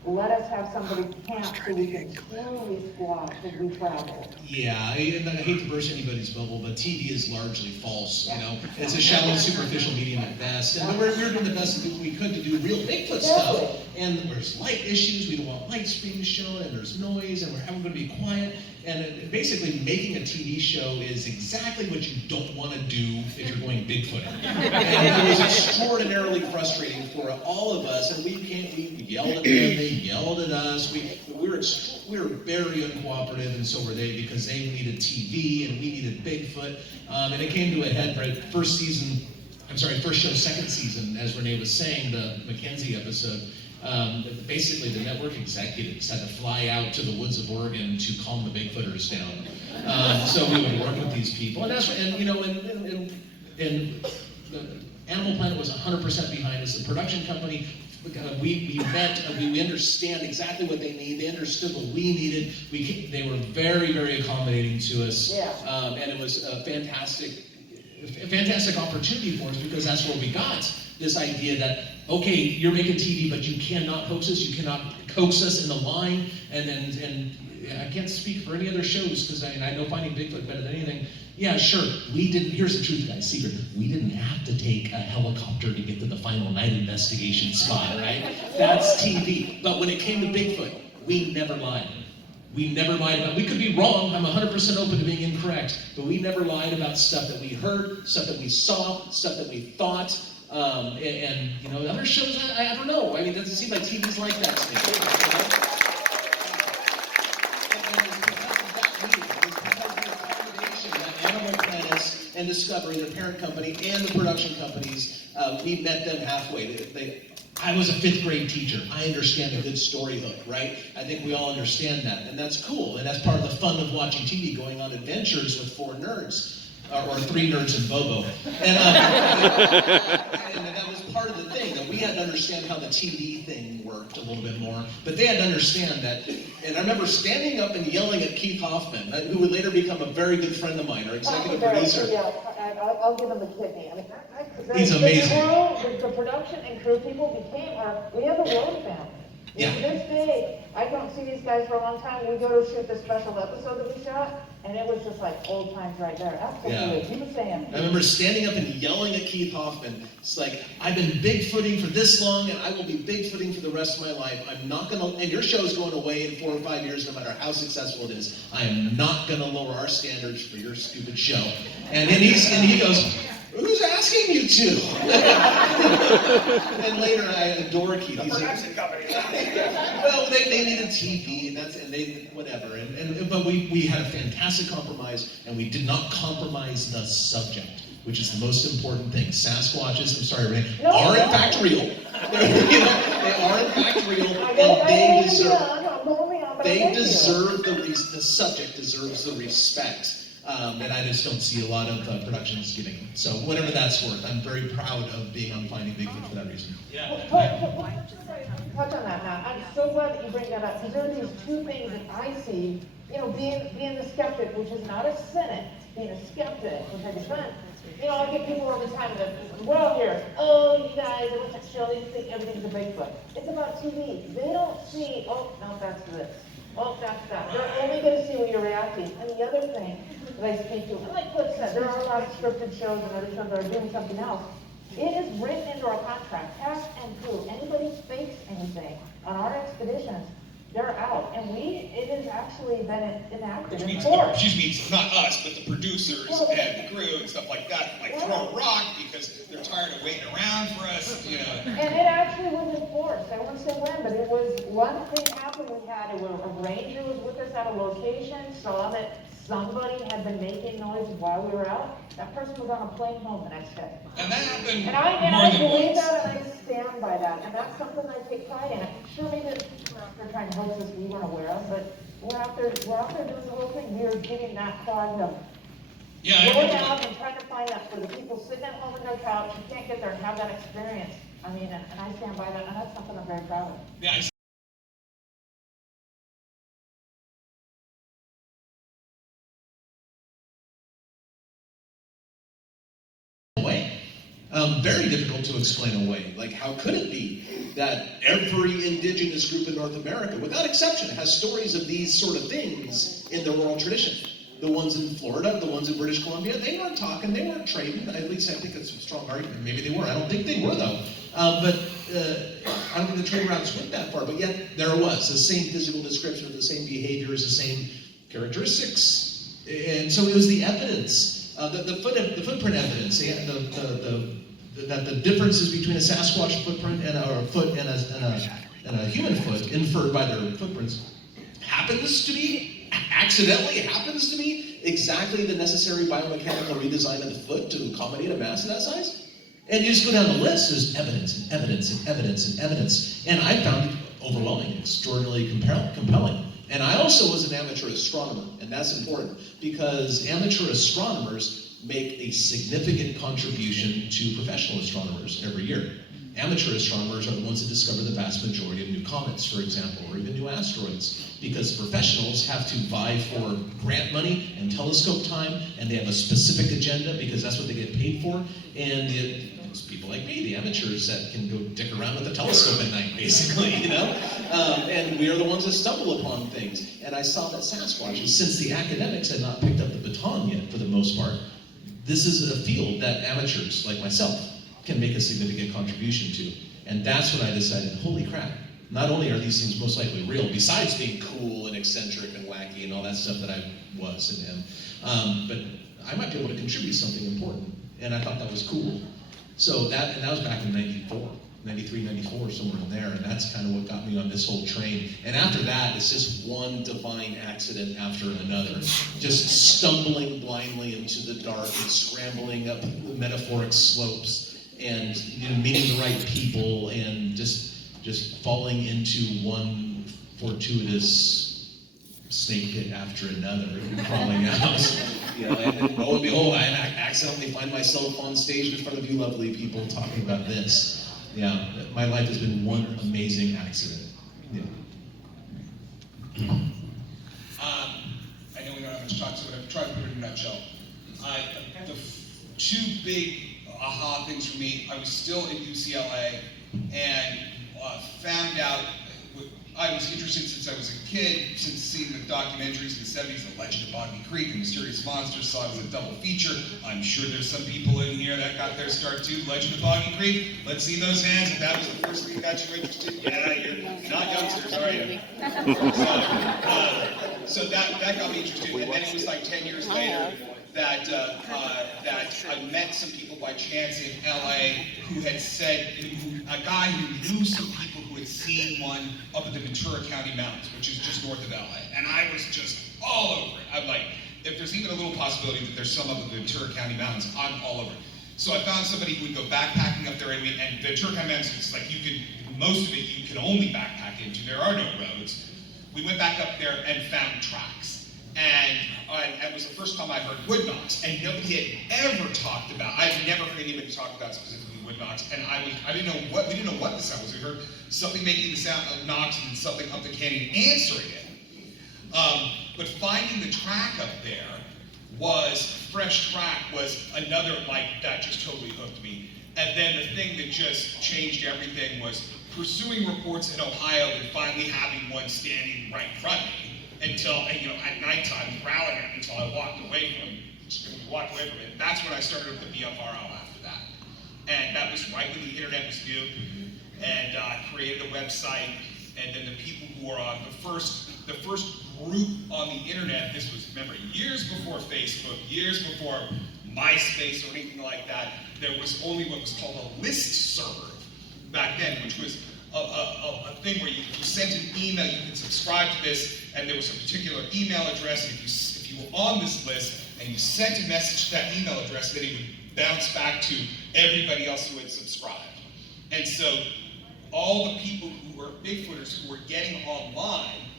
Let us have somebody camp so we can slowly squash as we travel. Yeah, I hate to burst anybody's bubble, but TV is largely false, It's a shallow, superficial medium at best. And we're doing the best we could to do real Bigfoot stuff. And there's light issues, we don't want lights being shown, and there's noise, and we're going to be quiet. And basically, making a TV show is exactly what you don't want to do if you're going Bigfooting. And it was extraordinarily frustrating for all of us, and we yelled at them, they yelled at us. We were very uncooperative, and so were they, because they needed TV and we needed Bigfoot. And it came to a head right first show, second season, as Renee was saying, the Mackenzie episode. Basically, the network executives had to fly out to the woods of Oregon to calm the Bigfooters down. So we would work with these people, and the Animal Planet was 100% behind us. The production company, we met, we understand exactly what they need. They understood what we needed. They were very, very accommodating to us, and it was a fantastic opportunity for us, because that's where we got this idea that, okay, you're making TV, but you cannot coax us in the line, and I can't speak for any other shows, because I know Finding Bigfoot better than anything. Yeah, sure, here's the truth, guys, secret. We didn't have to take a helicopter to get to the final night investigation spot, right? That's TV. But when it came to Bigfoot, we never lied. We never lied about, we could be wrong, I'm 100% open to being incorrect, but we never lied about stuff that we heard, stuff that we saw, stuff that we thought. Other shows, I don't know. It doesn't seem like TV's like that to me. Animal Planet and Discovery, their parent company, and the production companies, we met them halfway. I was a 5th grade teacher. I understand a good story hook, right? I think we all understand that, and that's cool. And that's part of the fun of watching TV, going on adventures with 4 nerds. Or 3 nerds and Bobo. And that was part of the thing, that we had to understand how the TV thing worked a little bit more. But they had to understand that, and I remember standing up and yelling at Keith Hoffman, who would later become a very good friend of mine, our executive producer. Yeah, I'll give him the kidney. He's amazing. The production and crew people we have a road family. Yeah. To this day, I don't see these guys for a long time. We go to shoot the special episode that we shot, and it was just like old times right there. Absolutely. Yeah. You were saying. I remember standing up and yelling at Keith Hoffman. It's like, I've been Bigfooting for this long, and I will be Bigfooting for the rest of my life. I'm not gonna, and your show's going away in 4 or 5 years, no matter how successful it is. I am not gonna lower our standards for your stupid show. And he goes, who's asking you to? And later I adore Keith. He's like, well, they needed TV, whatever. But we had a fantastic compromise, and we did not compromise the subject, which is the most important thing. Sasquatches, I'm sorry, Renee, are in fact real. They are in fact real, and the subject deserves the respect. And I just don't see a lot of productions giving them. So whatever that's worth, I'm very proud of being on Finding Bigfoot for that reason. Yeah. Touch on that now. I'm so glad that you bring that up, because there are these 2 things that I see, being the skeptic, which is not a cynic, being a skeptic, which I defend. I get people all the time that, well, here, oh, you guys, I went to show, you think everything's a Bigfoot. It's about TV. They don't see, oh, no, that's this. Oh, that's that. They're only going to see when you're reacting. And the other thing that I speak to, and like Cliff said, there are a lot of scripted shows and other shows that are doing something else. It is written into our contract, cast and crew. Anybody fakes anything on our expeditions, they're out, and it has actually been enacted Which in means, force. not us, but the producers and the crew and stuff like that, like throw a rock because they're tired of waiting around for us, you know. And it actually was enforced. I won't say when, but it was, one thing happened, a ranger was with us at a location, saw that somebody had been making noise while we were out. That person was on a plane home the next day. And that happened And I more than believe once. that, and I stand by that, and that's something I take pride in. I'm sure maybe the people out there trying to host us we weren't aware of, but we're out there doing the whole thing. We are giving that cause of Yeah, I going remember out and trying to find that for the people sitting at home on their couch who can't get there and have that experience. I mean, and I stand by that, and that's something I'm very proud of. yeah, away. Very difficult to explain away. Like, how could it be that every indigenous group in North America, without exception, has stories of these sort of things in their oral tradition? The ones in Florida, the ones in British Columbia, they weren't talking, they weren't trading. At least I think it's a strong argument. Maybe they were. I don't think they were, though. But I don't think the trade routes went that far. But yet, there it was. The same physical description of the same behaviors, the same characteristics. And so it was the evidence, the footprint evidence, that the differences between a Sasquatch footprint and a foot and a human foot inferred by their footprints accidentally happens to be exactly the necessary biomechanical redesign of the foot to accommodate a mass of that size. And you just go down the list, there's evidence and evidence and evidence and evidence. And I found it overwhelming, extraordinarily compelling. And I also was an amateur astronomer, and that's important because amateur astronomers make a significant contribution to professional astronomers every year. Amateur astronomers are the ones that discover the vast majority of new comets, for example, or even new asteroids, because professionals have to vie for grant money and telescope time, and they have a specific agenda because that's what they get paid for. And it's people like me, the amateurs, that can go dick around with a telescope at night, basically, you know? And we are the ones that stumble upon things. And I saw that Sasquatch, since the academics had not picked up the baton yet, for the most part, this is a field that amateurs like myself can make a significant contribution to. And that's when I decided, holy crap, not only are these things most likely real, besides being cool and eccentric and wacky and all that stuff that I was and am, but I might be able to contribute something important. And I thought that was cool. So that was back in 93, 94, somewhere in there, and that's kind of what got me on this whole train. And after that, it's just one divine accident after another, just stumbling blindly into the dark and scrambling up the metaphoric slopes, and meeting the right people, and just falling into one fortuitous snake pit after another, and crawling out. And lo and behold, I accidentally find myself on stage in front of you lovely people talking about this. Yeah, my life has been one amazing accident. Yeah. I know we don't have much time, so I'm going to try to put it in a nutshell. The two big aha things for me, I was still at UCLA and found out, I was interested since I was a kid, since seeing the documentaries in the 70s, The Legend of Boggy Creek and Mysterious Monsters, saw it as a double feature. I'm sure there's some people in here that got their start too. Legend of Boggy Creek, let's see those hands. If that was the first thing that got you interested, yeah, you're not youngsters, are you? So that got me interested, and then it was like 10 years later that I met some people by chance in LA who had said, a guy who knew some people who had seen one up at the Ventura County Mountains, which is just north of LA, and I was just all over it. I'm like, if there's even a little possibility that there's some up at the Ventura County Mountains, I'm all over it. So I found somebody who would go backpacking up there, and Ventura County Mountains, it's like most of it you can only backpack into, there are no roads. We went back up there and found tracks. And it was the first time I heard wood knocks, and nobody had ever talked about. I've never heard anybody talk about specifically wood knocks, and we didn't know what the sound was. We heard something making the sound of knocks and something up the canyon answering it. But finding the track up there fresh track was another, that just totally hooked me. And then the thing that just changed everything was pursuing reports in Ohio and finally having one standing right in front of me. Until, at nighttime, growling at me until I walked away from it. That's when I started with the BFRL after that. And that was right when the internet was new. And I created a website and then the people who are on the first group on the internet. This was, remember, years before Facebook, years before MySpace or anything like that. There was only what was called a list server back then, which was a thing where you sent an email, you could subscribe to this, and there was a particular email address, and if you were on this list, and you sent a message to that email address, then it would bounce back to everybody else who had subscribed. And so all the people who were Bigfooters who were getting online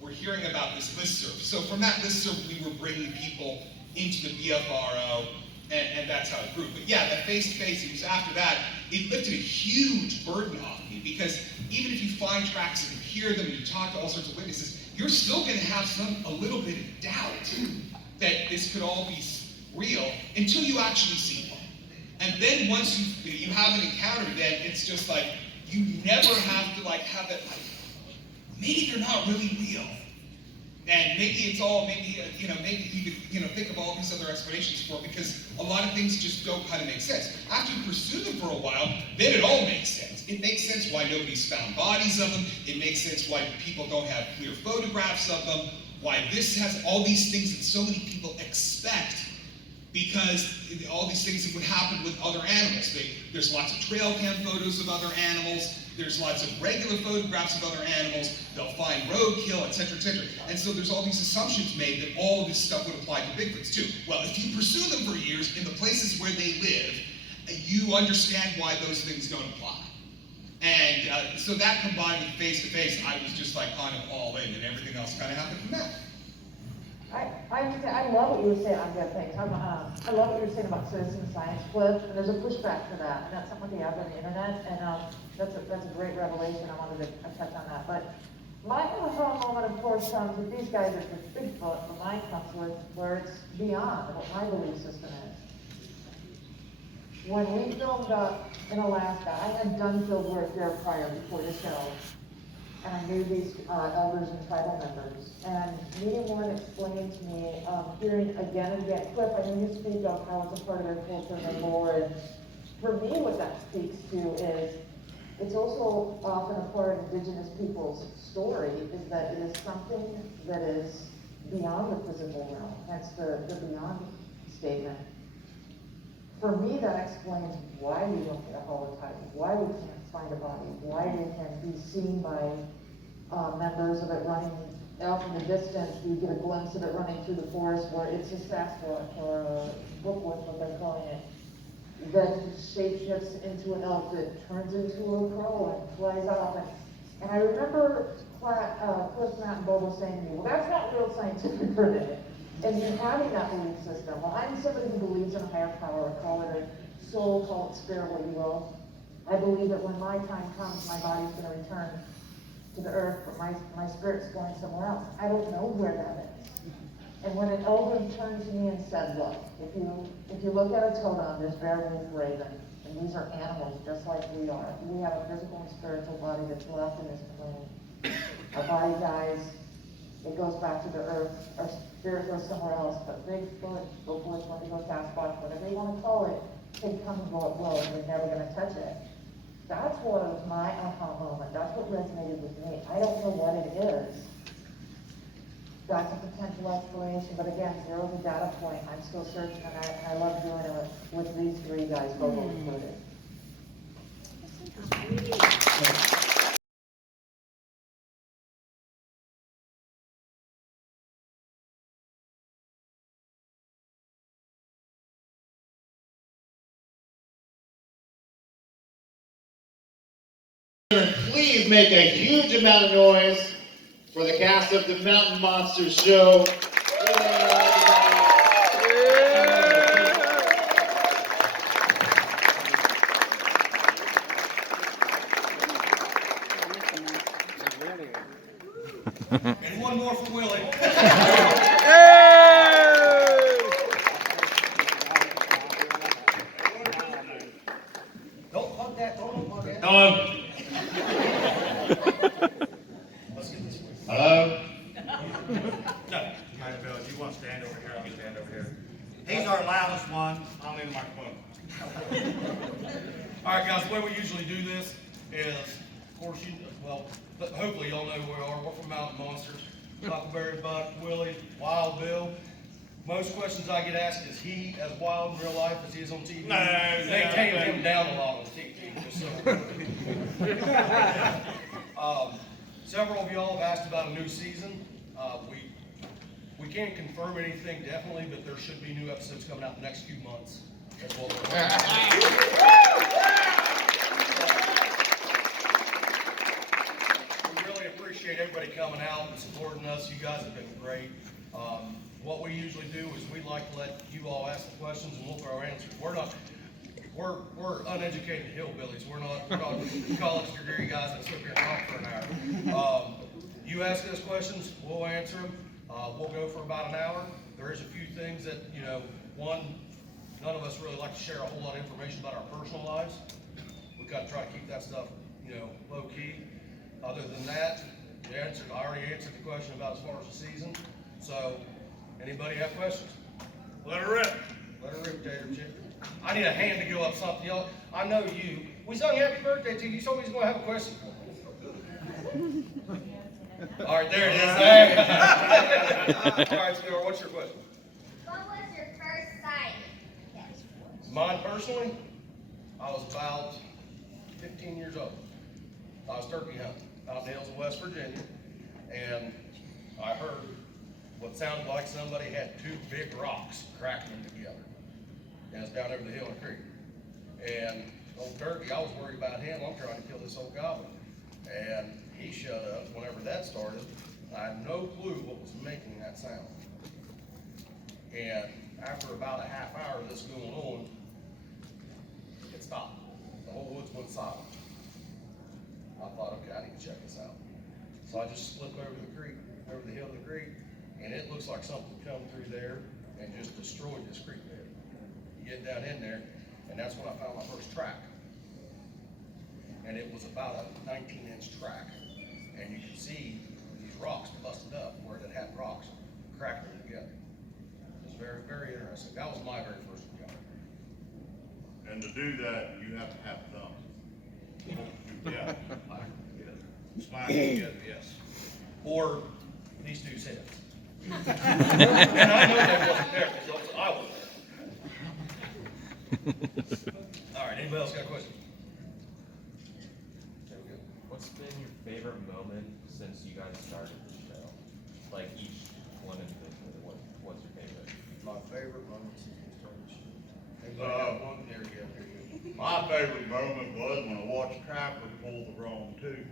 were hearing about this listserv. So from that listserv, we were bringing people into the BFRO, and that's how it grew. But yeah, that face-to-face, it was after that, it lifted a huge burden off me, because even if you find tracks and you hear them and you talk to all sorts of witnesses, you're still going to have a little bit of doubt that this could all be real until you actually see one. And then once you have an encounter, then it's just like, you never have to have it maybe they're not really real. And maybe it's all, maybe you could, think of all these other explanations for it, because a lot of things just don't kind of make sense. After you pursue them for a while, then it all makes sense. It makes sense why nobody's found bodies of them. It makes sense why people don't have clear photographs of them. Why this has all these things that so many people expect, because all these things that would happen with other animals. There's lots of trail cam photos of other animals. There's lots of regular photographs of other animals. They'll find roadkill, etc., etc. And so there's all these assumptions made that all of this stuff would apply to Bigfoots too. Well, if you pursue them for years in the places where they live, you understand why those things don't apply. And so that combined with face-to-face, I was just kind of all in, and everything else kind of happened from that. I love what you were saying on good things. I love what you were saying about citizen science clips, and there's a pushback for that, and that's something we have on the internet, and that's a great revelation. I wanted to touch on that. But my aha moment, of course, comes with these guys at the Bigfoot, but mine comes with where it's beyond what my belief system is. When we filmed in Alaska, I had done field work there prior before the show. And I knew these elders and tribal members. And meeting one explained to me, hearing again and again, Cliff, I know you speak of how it's a part of their culture and their lore. And for me, what that speaks to is, it's also often a part of indigenous people's story, is that it is something that is beyond the physical realm. That's the beyond statement. For me, that explains why we don't get a holotype, why we can't find a body, why we can be seen by members of it running out in the distance. You get a glimpse of it running through the forest where it's a Sasquatch or a Bookwood, what they're calling it, that shapeshifts into an elk that turns into a crow and flies off. And I remember Cliff, Matt, and Bobo saying to me, well, that's not real scientific for me. And you having that belief system. Well, I'm somebody who believes in a higher power, call it a soul, call it spirit, what you will. I believe that when my time comes, my body's going to return to the earth, but my spirit's going somewhere else. I don't know where that is. And when an elder turned to me and said, look, if you look at a totem, there's bear, wolf, raven, and these are animals just like we are. We have a physical and spiritual body that's left in this plane. Our body dies, it goes back to the earth, our spirit goes somewhere else, but Bigfoot, Bookwood, Wendigo, Sasquatch, whatever you want to call it, can come and go at will, and you're never going to touch it. That's what was my aha moment. That's what resonated with me. I don't know what it is. That's a potential explanation, but again, zero is a data point. I'm still searching, and I love doing it with these three guys, Bobo included. Please make a huge amount of noise for the cast of the Mountain Monsters show. And one more for Willie. Don't hug that, don't hug that. Hello. Hello. No, Bill, if you want to stand over here, I'll stand over here. He's our loudest one. I'll need a microphone. All right, guys, the way we usually do this is course, hopefully y'all know who we are. We're from Mountain Monsters. Huckleberry Buck, Willie, Wild Bill. Most questions I get asked, is he as wild in real life as he is on TV? No, they tamed him down a lot on TV. Several of y'all have asked about a new season. We can't confirm anything definitely, but there should be new episodes coming out in the next few months. That's what we're We really appreciate everybody coming out and supporting us. You guys have been great. What we usually do is we like to let you all ask the questions and we'll throw our answers. We're uneducated hillbillies. We're not college degree guys that sit here and talk for an hour. You ask us questions, we'll answer them. We'll go for about an hour. There is a few things that, none of us really like to share a whole lot of information about our personal lives. We kind of try to keep that stuff, low key. Other than that, I already answered the question about as far as the season. So, anybody have questions? Let her rip. Let her rip, Tater Chip. I need a hand to go up something. Y'all, I know you. We sung happy birthday to you. You told me he's going to have a question for me. All right, there it is. All right, Skewer, what's your question? What was your first sight? Mine personally, I was about 15 years old. I was turkey hunting out in the hills of West Virginia, and I heard what sounded like somebody had two big rocks cracking them together. And it's down over the hill in the creek. And old turkey, I was worried about him. I'm trying to kill this old goblin. And he shut up whenever that started. I had no clue what was making that sound. And after about a half hour of this going on, it stopped. The whole woods went silent. I thought, okay, I need to check this out. So I just slipped over the creek, over the hill of the creek, and it looks like something come through there and just destroyed this creek bed. You get down in there, and that's when I found my first track. And it was about a 19-inch track. And you can see these rocks busted up where it had rocks cracking them together. It was very, very interesting. That was my very first encounter. And to do that, you have to have thumbs. Yeah. Smack together, yes. Or these dudes' heads. And I know they wasn't there because I was there. All right, anybody else got a question? There we go. What's been your favorite moment since you guys started the show? Like each one individually, what's your favorite? My favorite moment since we started the show. Anybody got one? There you go. My favorite moment was when I watched Trapper pull the wrong tooth.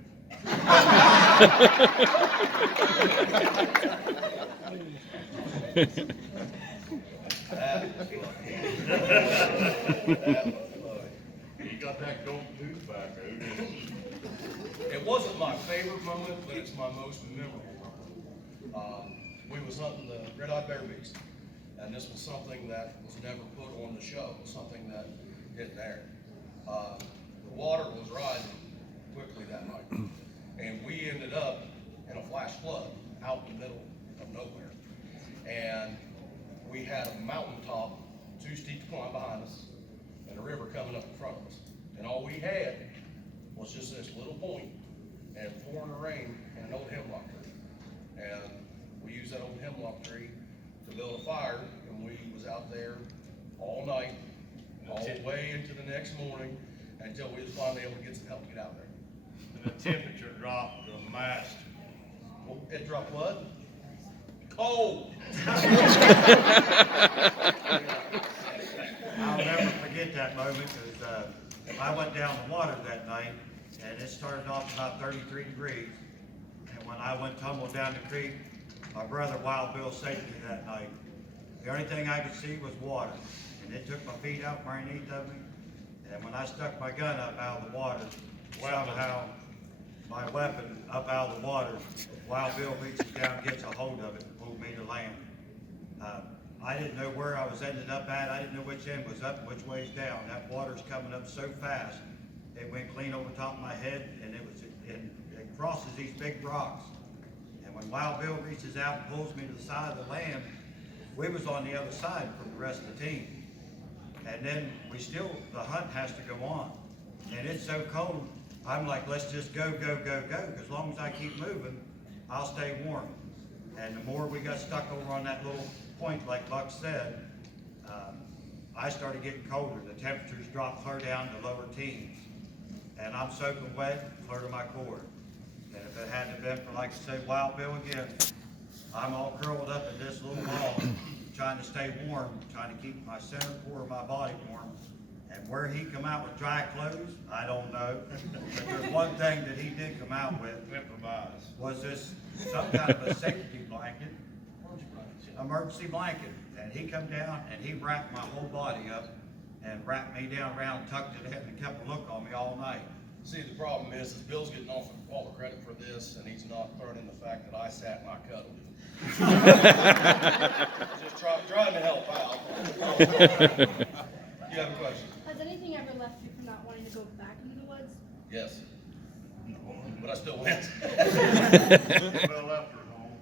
He got that gold tooth back, didn't he? It wasn't my favorite moment, but it's my most memorable moment. We was hunting the red-eyed bear beast, and this was something that was never put on the show. It was something that didn't air. The water was rising quickly that night, and we ended up in a flash flood out in the middle of nowhere. And we had a mountaintop too steep to climb behind us, and a river coming up in front of us. And all we had was just this little point, and pouring rain and an old hemlock tree. And we used that old hemlock tree to build a fire, and we was out there all night, all the way into the next morning, until we was finally able to get some help to get out there. And the temperature dropped dramatically. Well, it dropped what? Cold. I'll never forget that moment because I went down the water that night and it started off about 33 degrees. And when I went tumbling down the creek, my brother Wild Bill saved me that night. The only thing I could see was water, and it took my feet out from underneath of me. And when I stuck my gun up out of the water, somehow my weapon up out of the water, Wild Bill reaches down, gets a hold of it, and pulled me to land. I didn't know where I was ending up at. I didn't know which end was up and which way's down. That water's coming up so fast, it went clean over top of my head, and it crosses these big rocks. And when Wild Bill reaches out and pulls me to the side of the land, we was on the other side from the rest of the team. And then the hunt has to go on. And it's so cold, I'm like, let's just go, go, go, go. 'Cause as long as I keep moving, I'll stay warm. And the more we got stuck over on that little point, like Buck said, I started getting colder. The temperatures dropped clear down to lower teens. And I'm soaking wet, clear to my core. And if it hadn't been for, like I say, Wild Bill again, I'm all curled up in this little ball, trying to stay warm, trying to keep my center core of my body warm. And where he come out with dry clothes, I don't know. But there's one thing that he did come out with, was this, some kind of a safety blanket, emergency blanket. And he come down and he wrapped my whole body up and wrapped me down around, tucked it in, and kept a look on me all night. See, the problem is Bill's getting all the credit for this, and he's not throwing in the fact that I sat and I cuddled him. Just trying to help out. You have a question? Has anything ever left you from not wanting to go back into the woods? Yes. But I still went. Well, left her home.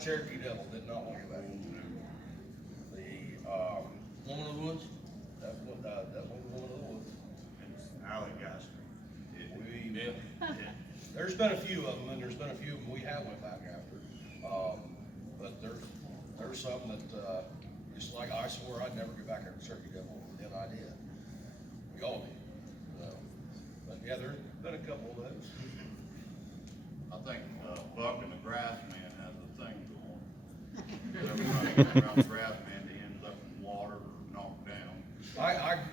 Cherokee Devil did not want to go back. The Woman of the Woods, that was the Woman of the Woods. Alley guys. There's been a few of them, and there's been a few of them we have went back after. But there's some that, just like I swore I'd never get back after Cherokee Devil, and I did. We all did. But yeah, there's been a couple of those. I think Buck and the Grass Man has a thing going. Everybody around the Grass Man, he ends up in water or knocked down. I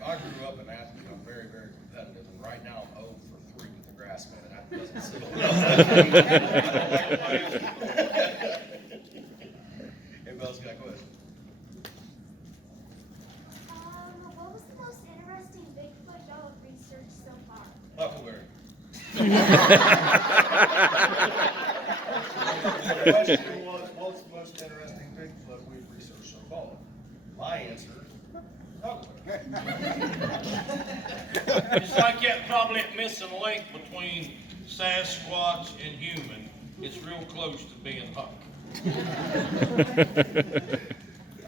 grew up in Athens. I'm very, very competitive, and right now I'm 0 for 3 with the Grass Man, and that doesn't sit Anybody else got a question? What was the most interesting Bigfoot y'all have researched so far? Huckleberry. The question was, what's the most interesting Bigfoot we've researched so far? My answer is Huckleberry. It's like that probably missing link between Sasquatch and human. It's real close to being Huck.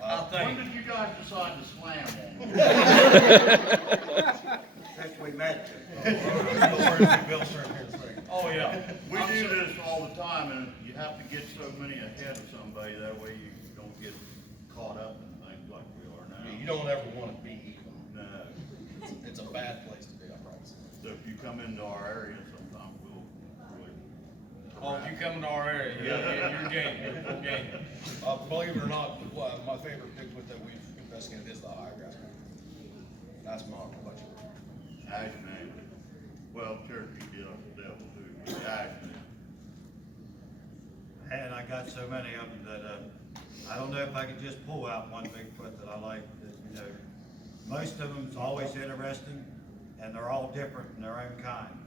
I When think. did you guys decide to slam on them? Since we met. Oh, yeah. We do this all the time, and you have to get so many ahead of somebody, that way you don't get caught up in things like we are now. You don't ever want to beat them. No. It's a bad place to be, I promise. So if you come into our area sometime, we'll really. Oh, if you come into our area, you're game, you're game. Believe it or not, my favorite Bigfoot that we've investigated is the High-Grass Man. That's my question. Ashman. Well, Cherokee did up the devil too, but Ashman. And I got so many of them that, I don't know if I could just pull out one Bigfoot that I like, that, you know. Most of them's always interesting, and they're all different in their own kind.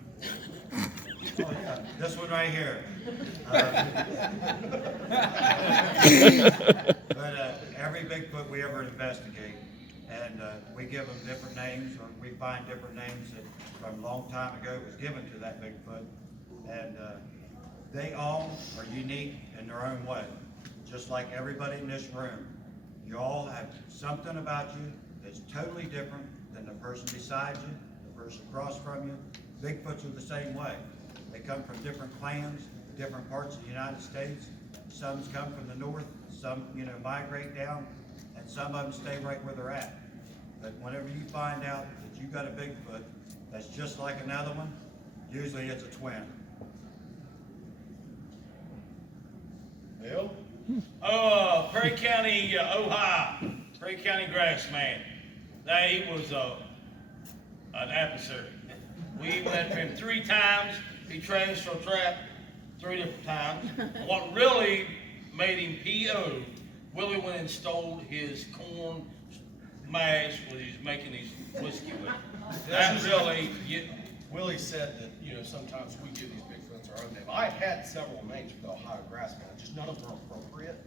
Oh, yeah, this one right here. But every Bigfoot we ever investigate, and we give them different names, or we find different names that from a long time ago was given to that Bigfoot. And they all are unique in their own way, just like everybody in this room. You all have something about you that's totally different than the person beside you, the person across from you. Bigfoots are the same way. They come from different clans, different parts of the United States. Some come from the north, some, migrate down, and some of them stay right where they're at. But whenever you find out that you got a Bigfoot that's just like another one, usually it's a twin. Bill? Perry County, Ohio, Perry County Grass Man. He was an adversary. We went for him 3 times. He transferred trap 3 different times. What really made him PO, Willie went and stole his corn mash when he was making his whiskey with. That really, Willie said that, sometimes we give these Bigfoots our own name. I've had several names for the Ohio Grass Man, just none of them are appropriate.